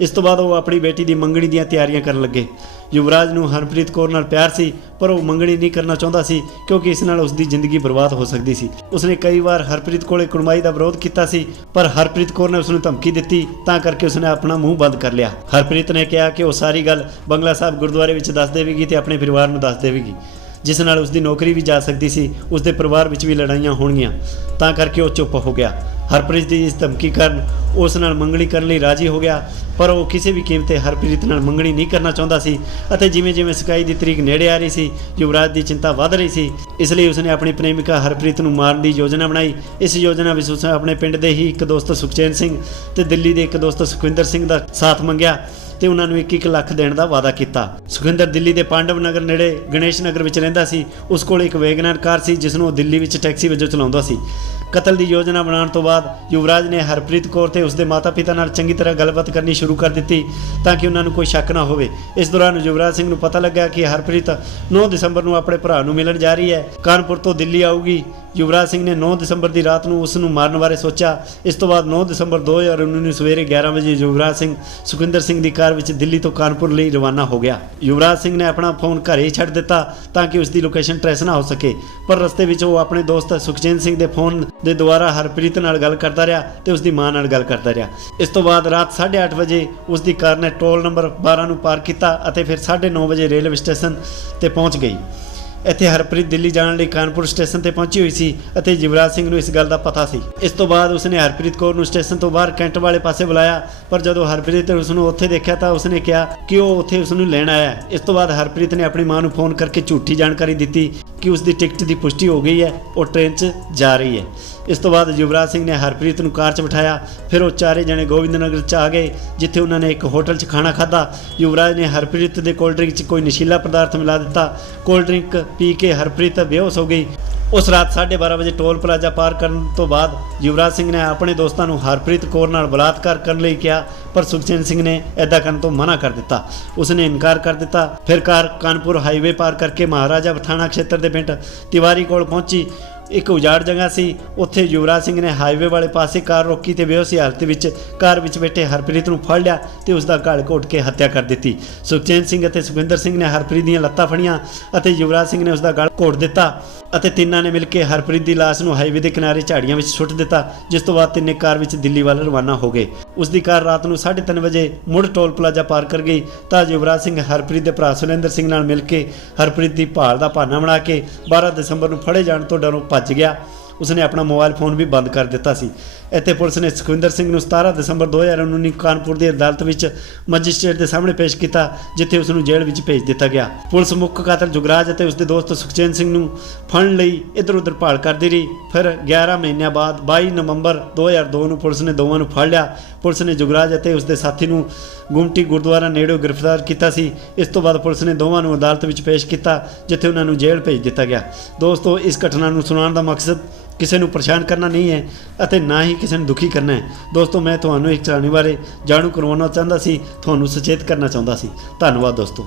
[SPEAKER 1] ਇਸ ਤੋਂ ਬਾਅਦ ਉਹ ਆਪਣੀ ਬੇਟੀ ਦੀ ਮੰਗਣੀ ਦੀਆਂ ਤਿਆਰੀਆਂ ਕਰਨ ਲੱਗੇ। ਯੁਵਰਾਜ ਨੂੰ ਹਰਪ੍ਰੀਤ ਕੌਰ ਨਾਲ ਪਿਆਰ ਸੀ, ਪਰ ਉਹ ਮੰਗਣੀ ਨਹੀਂ ਕਰਨਾ ਚਾਹੁੰਦਾ ਸੀ, ਕਿਉਂਕਿ ਇਸ ਨਾਲ ਉਸ ਦੀ ਜ਼ਿੰਦਗੀ ਬਰਬਾਦ ਹੋ ਸਕਦੀ ਸੀ। ਉਸਨੇ ਕਈ ਵਾਰ ਹਰਪ੍ਰੀਤ ਕੋਲੇ ਕੁੜਮਾਈ ਦਾ ਵਿਰੋਧ ਕੀਤਾ ਸੀ, ਪਰ ਹਰਪ੍ਰੀਤ ਕੌਰ ਨੇ ਉਸ ਨੂੰ ਧਮਕੀ ਦਿੱਤੀ, ਤਾਂ ਕਰਕੇ ਉਸਨੇ ਆਪਣਾ ਮੂੰਹ ਬੰਦ ਕਰ ਲਿਆ। ਹਰਪ੍ਰੀਤ ਨੇ ਕਿਹਾ ਕਿ ਉਹ ਸਾਰੀ ਗੱਲ ਬੰਗਲਾ ਸਾਹਿਬ ਗੁਰਦੁਆਰੇ ਵਿੱਚ ਦੱਸ ਦੇਵੇਗੀ ਤੇ ਆਪਣੇ ਪਰਿਵਾਰ ਨੂੰ ਦੱਸ ਦੇਵੇਗੀ। ਜਿਸ ਨਾਲ ਉਸ ਦੀ ਨੌਕਰੀ ਵੀ ਜਾ ਸਕਦੀ ਸੀ ਉਸ ਦੇ ਪਰਿਵਾਰ ਵਿੱਚ ਵੀ ਲੜਾਈਆਂ ਹੋਣਗੀਆਂ। ਤਾਂ ਕਰਕੇ ਉਹ ਚੁੱਪ ਹੋ ਗਿਆ। ਹਰਪ੍ਰੀਤ ਦੀ ਇਸ ਧਮਕੀ ਕਾਰਨ ਉਸ ਨਾਲ ਮੰਗਣੀ ਕਰਨ ਲਈ ਰਾਜੀ ਹੋ ਗਿਆ, ਪਰ ਉਹ ਕਿਸੇ ਵੀ ਕੀਮਤ ਤੇ ਹਰਪ੍ਰੀਤ ਨਾਲ ਮੰਗਣੀ ਨਹੀਂ ਕਰਨਾ ਚਾਹੁੰਦਾ ਸੀ ਅਤੇ ਜਿਵੇਂ ਜਿਵੇਂ ਸਕਾਈ ਦੀ ਤਰੀਕ ਨੇੜੇ ਆ ਰਹੀ ਸੀ, ਯੁਵਰਾਜ ਦੀ ਚਿੰਤਾ ਵੱਧ ਰਹੀ ਸੀ। ਇਸ ਲਈ ਉਸਨੇ ਆਪਣੀ ਪ੍ਰੇਮਿਕਾ ਹਰਪ੍ਰੀਤ ਨੂੰ ਮਾਰਨ ਦੀ ਯੋਜਨਾ ਬਣਾਈ। ਇਸ ਯੋਜਨਾ ਵਿੱਚ ਉਸਨੇ ਆਪਣੇ ਪਿੰਡ ਦੇ ਹੀ ਇੱਕ ਦੋਸਤ ਸੁਖਚੈਨ ਸਿੰਘ ਤੇ ਦਿੱਲੀ ਦੇ ਇੱਕ ਦੋਸਤ ਸੁਖਵਿੰਦਰ ਸਿੰਘ ਦਾ ਸਾਥ ਮੰਗਿਆ। ਤੇ ਉਹਨਾਂ ਨੂੰ 1-1 ਲੱਖ ਦੇਣ ਦਾ ਵਾਅਦਾ ਕੀਤਾ। ਸੁਖਿੰਦਰ ਦਿੱਲੀ ਦੇ ਪਾਂਡਵ ਨਗਰ ਨੇੜੇ ਗਣੇਸ਼ ਨਗਰ ਵਿੱਚ ਰਹਿੰਦਾ ਸੀ। ਉਸ ਕੋਲ ਇੱਕ ਵੈਗਨਰ ਕਾਰ ਸੀ, ਜਿਸ ਨੂੰ ਉਹ ਦਿੱਲੀ ਵਿੱਚ ਟੈਕਸੀ ਵਜੋਂ ਚਲਾਉਂਦਾ ਸੀ। ਕਤਲ ਦੀ ਯੋਜਨਾ ਬਣਾਉਣ ਤੋਂ ਬਾਅਦ ਯੁਵਰਾਜ ਨੇ ਹਰਪ੍ਰੀਤ ਕੌਰ ਤੇ ਉਸਦੇ ਮਾਤਾ-ਪਿਤਾ ਨਾਲ ਚੰਗੀ ਤਰ੍ਹਾਂ ਗੱਲਬਾਤ ਕਰਨੀ ਸ਼ੁਰੂ ਕਰ ਦਿੱਤੀ ਤਾਂ ਕਿ ਉਹਨਾਂ ਨੂੰ ਕੋਈ ਸ਼ੱਕ ਨਾ ਹੋਵੇ। ਇਸ ਦੌਰਾਨ ਯੁਵਰਾਜ ਸਿੰਘ ਨੂੰ ਪਤਾ ਲੱਗਾ ਕਿ ਹਰਪ੍ਰੀਤ 9 ਦਸੰਬਰ ਨੂੰ ਆਪਣੇ ਭਰਾ ਨੂੰ ਮਿਲਣ ਜਾ ਰਹੀ ਹੈ। ਕਾਨਪੁਰ ਤੋਂ ਦਿੱਲੀ ਆਊਗੀ। ਯੁਵਰਾਜ ਸਿੰਘ ਨੇ 9 ਦਸੰਬਰ ਦੀ ਰਾਤ ਨੂੰ ਉਸ ਨੂੰ ਮਾਰਨ ਬਾਰੇ ਸੋਚਿਆ। ਇਸ ਤੋਂ ਬਾਅਦ 9 ਦਸੰਬਰ 2019 ਨੂੰ ਸਵੇਰੇ 11 ਵਜੇ ਯੁਵਰਾਜ ਸਿੰਘ ਸੁਖਿੰਦਰ ਸਿੰਘ ਦੀ ਕਾਰ ਵਿੱਚ ਦਿੱਲੀ ਤੋਂ ਕਾਨਪੁਰ ਲਈ ਰਵਾਨਾ ਹੋ ਗਿਆ। ਯੁਵਰਾਜ ਸਿੰਘ ਨੇ ਆਪਣਾ ਫੋਨ ਘਰੇ ਹੀ ਛੱਡ ਦਿੱਤਾ ਤਾਂ ਕਿ ਉਸ ਦੀ ਲੋਕੇਸ਼ਨ ਟ੍ਰੇਸ ਨਾ ਹੋ ਸਕੇ। ਪਰ ਰਸਤੇ ਵਿੱਚ ਉਹ ਆਪਣੇ ਦੋਸਤ ਸੁਖਚੈਨ ਸਿੰਘ ਦੇ ਫੋਨ ਦੇ ਦੁਆਰਾ ਹਰਪ੍ਰੀਤ ਨਾਲ ਗੱਲ ਕਰਦਾ ਰਿਹਾ ਤੇ ਉਸ ਦੀ ਮਾਂ ਨਾਲ ਗੱਲ ਕਰਦਾ ਰਿਹਾ। ਇਸ ਤੋਂ ਬਾਅਦ ਰਾਤ 8:30 ਵਜੇ ਉਸ ਦੀ ਕਾਰ ਨੇ ਟੋਲ ਨੰਬਰ 12 ਨੂੰ ਪਾਰ ਕੀਤਾ ਅਤੇ ਫਿਰ 9:30 ਵਜੇ ਰੇਲਵੇ ਸਟੇਸ਼ਨ ਤੇ ਪਹੁੰਚ ਗਈ। ਇੱਥੇ ਹਰਪ੍ਰੀਤ ਦਿੱਲੀ ਜਾਣ ਲਈ ਕਾਨਪੁਰ ਸਟੇਸ਼ਨ ਤੇ ਪਹੁੰਚੀ ਹੋਈ ਸੀ ਅਤੇ ਯੁਵਰਾਜ ਸਿੰਘ ਨੂੰ ਇਸ ਗੱਲ ਦਾ ਪਤਾ ਸੀ। ਇਸ ਤੋਂ ਬਾਅਦ ਉਸਨੇ ਹਰਪ੍ਰੀਤ ਕੌਰ ਨੂੰ ਸਟੇਸ਼ਨ ਤੋਂ ਬਾਹਰ ਕੈਂਟ ਵਾਲੇ ਪਾਸੇ ਬੁਲਾਇਆ, ਪਰ ਜਦੋਂ ਹਰਪ੍ਰੀਤ ਨੇ ਉਸ ਨੂੰ ਉੱਥੇ ਦੇਖਿਆ ਤਾਂ ਉਸਨੇ ਕਿਹਾ ਕਿ ਉਹ ਉੱਥੇ ਉਸ ਨੂੰ ਲੈਣ ਆਇਆ ਹੈ। ਇਸ ਤੋਂ ਬਾਅਦ ਹਰਪ੍ਰੀਤ ਨੇ ਆਪਣੀ ਮਾਂ ਨੂੰ ਫੋਨ ਕਰਕੇ ਝੂਠੀ ਜਾਣਕਾਰੀ ਦਿੱਤੀ ਕਿ ਉਸ ਦੀ ਟਿਕਟ ਦੀ ਪੁਸ਼ਟੀ ਹੋ ਗਈ ਹੈ, ਉਹ ਟ੍ਰੇਨ 'ਚ ਜਾ ਰਹੀ ਹੈ। ਇਸ ਤੋਂ ਬਾਅਦ ਯੁਵਰਾਜ ਸਿੰਘ ਨੇ ਹਰਪ੍ਰੀਤ ਨੂੰ ਕਾਰ 'ਚ ਬਿਠਾਇਆ, ਫਿਰ ਉਹ ਚਾਰੇ ਜਣੇ ਗੋਬਿੰਦ ਨਗਰ 'ਚ ਆ ਗਏ, ਜਿੱਥੇ ਉਹਨਾਂ ਨੇ ਇੱਕ ਹੋਟਲ 'ਚ ਖਾਣਾ ਖਾਧਾ। ਯੁਵਰਾਜ ਨੇ ਹਰਪ੍ਰੀਤ ਦੇ ਕੋਲਡ ਡਰਿੰਕ 'ਚ ਕੋਈ ਨਸ਼ੀਲਾ ਪਦਾਰਥ ਮਿਲਾ ਦਿੱਤਾ। ਕੋਲਡ ਡਰਿੰਕ ਪੀ ਕੇ ਹਰਪ੍ਰੀਤ ਬੇਹੋਸ਼ ਹੋ ਗਈ। ਉਸ ਰਾਤ 12:30 ਵਜੇ ਟੋਲ ਪਲਾਜ਼ਾ ਪਾਰ ਕਰਨ ਤੋਂ ਬਾਅਦ ਯੁਵਰਾਜ ਸਿੰਘ ਨੇ ਆਪਣੇ ਦੋਸਤਾਂ ਨੂੰ ਹਰਪ੍ਰੀਤ ਕੌਰ ਨਾਲ ਬਲਾਤਕਾਰ ਕਰਨ ਲਈ ਕਿਹਾ, ਪਰ ਸੁਖਚੈਨ ਸਿੰਘ ਨੇ ਐਦਾਂ ਕਰਨ ਤੋਂ ਮਨਾ ਕਰ ਦਿੱਤਾ। ਉਸਨੇ ਇਨਕਾਰ ਕਰ ਦਿੱਤਾ। ਫਿਰ ਕਾਰ ਕਾਨਪੁਰ ਹਾਈਵੇ ਪਾਰ ਕਰਕੇ ਮਹਾਰਾਜਾ ਬਥਾਣਾ ਖੇਤਰ ਦੇ ਪਿੰਡ ਤਿਵਾਰੀ ਕੋਲ ਪਹੁੰਚੀ। ਇੱਕ ਉਜਾੜ ਜਗ੍ਹਾ ਸੀ। ਉੱਥੇ ਯੁਵਰਾਜ ਸਿੰਘ ਨੇ ਹਾਈਵੇ ਵਾਲੇ ਪਾਸੇ ਕਾਰ ਰੋਕੀ ਤੇ ਬੇਹੋਸ਼ੀ ਹਾਲਤ ਵਿੱਚ ਕਾਰ ਵਿੱਚ ਬੈਠੇ ਹਰਪ੍ਰੀਤ ਨੂੰ ਫੜ ਲਿਆ ਤੇ ਉਸ ਦਾ ਗਲ ਘੋਟ ਕੇ ਹੱਤਿਆ ਕਰ ਦਿੱਤੀ। ਸੁਖਚੈਨ ਸਿੰਘ ਅਤੇ ਸੁਖਵਿੰਦਰ ਸਿੰਘ ਨੇ ਹਰਪ੍ਰੀਤ ਦੀਆਂ ਲੱਤਾਂ ਫੜੀਆਂ ਅਤੇ ਯੁਵਰਾਜ ਸਿੰਘ ਨੇ ਉਸ ਦਾ ਗਲ ਘੋਟ ਦਿੱਤਾ। ਅਤੇ ਤਿੰਨਾਂ ਨੇ ਮਿਲ ਕੇ ਹਰਪ੍ਰੀਤ ਦੀ ਲਾਸ਼ ਨੂੰ ਹਾਈਵੇ ਦੇ ਕਿਨਾਰੇ ਝਾੜੀਆਂ ਵਿੱਚ ਸੁੱਟ ਦਿੱਤਾ, ਜਿਸ ਤੋਂ ਬਾਅਦ ਤਿੰਨੇ ਕਾਰ ਵਿੱਚ ਦਿੱਲੀ ਵੱਲ ਰਵਾਨਾ ਹੋ ਗਏ। ਉਸ ਦੀ ਕਾਰ ਰਾਤ ਨੂੰ 3:30 ਵਜੇ ਮੁੜ ਟੋਲ ਪਲਾਜ਼ਾ ਪਾਰ ਕਰ ਗਈ ਤਾਂ ਯੁਵਰਾਜ ਸਿੰਘ, ਹਰਪ੍ਰੀਤ ਦੇ ਭਰਾ ਸੁਰਿੰਦਰ ਸਿੰਘ ਨਾਲ ਮਿਲ ਕੇ ਹਰਪ੍ਰੀਤ ਦੀ ਭਾਲ ਦਾ ਬਹਾਨਾ ਬਣਾ ਕੇ 12 ਦਸੰਬਰ ਨੂੰ ਫੜੇ ਜਾਣ ਤੋਂ ਡਰੋਂ ਭੱਜ ਗਿਆ। ਉਸਨੇ ਆਪਣਾ ਮੋਬਾਈਲ ਫੋਨ ਵੀ ਬੰਦ ਕਰ ਦਿੱਤਾ ਸੀ। ਇੱਥੇ ਪੁਲਿਸ ਨੇ ਸੁਖਵਿੰਦਰ ਸਿੰਘ ਨੂੰ 17 ਦਸੰਬਰ 2019 ਕਾਨਪੁਰ ਦੀ ਅਦਾਲਤ ਵਿੱਚ ਮੈਜਿਸਟ੍ਰੇਟ ਦੇ ਸਾਹਮਣੇ ਪੇਸ਼ ਕੀਤਾ, ਜਿੱਥੇ ਉਸ ਨੂੰ ਜੇਲ੍ਹ ਵਿੱਚ ਭੇਜ ਦਿੱਤਾ ਗਿਆ। ਪੁਲਿਸ ਮੁੱਖ ਕਾਤਲ ਜੁਗਰਾਜ ਅਤੇ ਉਸ ਦੇ ਦੋਸਤ ਸੁਖਚੈਨ ਸਿੰਘ ਨੂੰ ਫੜਨ ਲਈ ਇੱਧਰ-ਉੱਧਰ ਭਾਲ ਕਰਦੀ ਰਹੀ। ਫਿਰ 11 ਮਹੀਨਿਆਂ ਬਾਅਦ 22 ਨਵੰਬਰ 2002 ਨੂੰ ਪੁਲਿਸ ਨੇ ਦੋਵਾਂ ਨੂੰ ਫੜ ਲਿਆ। ਪੁਲਿਸ ਨੇ ਜੁਗਰਾਜ ਅਤੇ ਉਸ ਦੇ ਸਾਥੀ ਨੂੰ ਗੁੰਮਟੀ ਗੁਰਦੁਆਰਾ ਨੇੜਿਓਂ ਗ੍ਰਿਫਤਾਰ ਕੀਤਾ ਸੀ। ਇਸ ਤੋਂ ਬਾਅਦ ਪੁਲਿਸ ਨੇ ਦੋਵਾਂ ਨੂੰ ਅਦਾਲਤ ਵਿੱਚ ਪੇਸ਼ ਕੀਤਾ, ਜਿੱਥੇ ਉਹਨਾਂ ਨੂੰ ਜੇਲ੍ਹ ਭੇਜ ਦਿੱਤਾ ਗਿਆ। ਦੋਸਤੋ, ਇਸ ਘਟਨਾ ਨੂੰ ਸੁਣਾਉਣ ਦਾ ਮਕਸਦ ਕਿਸੇ ਨੂੰ ਪਰੇਸ਼ਾਨ ਕਰਨਾ ਨਹੀਂ ਹੈ ਅਤੇ ਨਾ ਹੀ ਕਿਸੇ ਨੂੰ ਦੁਖੀ ਕਰਨਾ ਹੈ। ਦੋਸਤੋ, ਮੈਂ ਤੁਹਾਨੂੰ ਇਸ ਕਹਾਣੀ ਬਾਰੇ ਜਾਣੂ ਕਰਵਾਉਣਾ ਚਾਹੁੰਦਾ ਸੀ, ਤੁਹਾਨੂੰ ਸੁਚੇਤ ਕਰਨਾ ਚਾਹੁੰਦਾ ਸੀ। ਧੰਨਵਾਦ ਦੋਸਤੋ।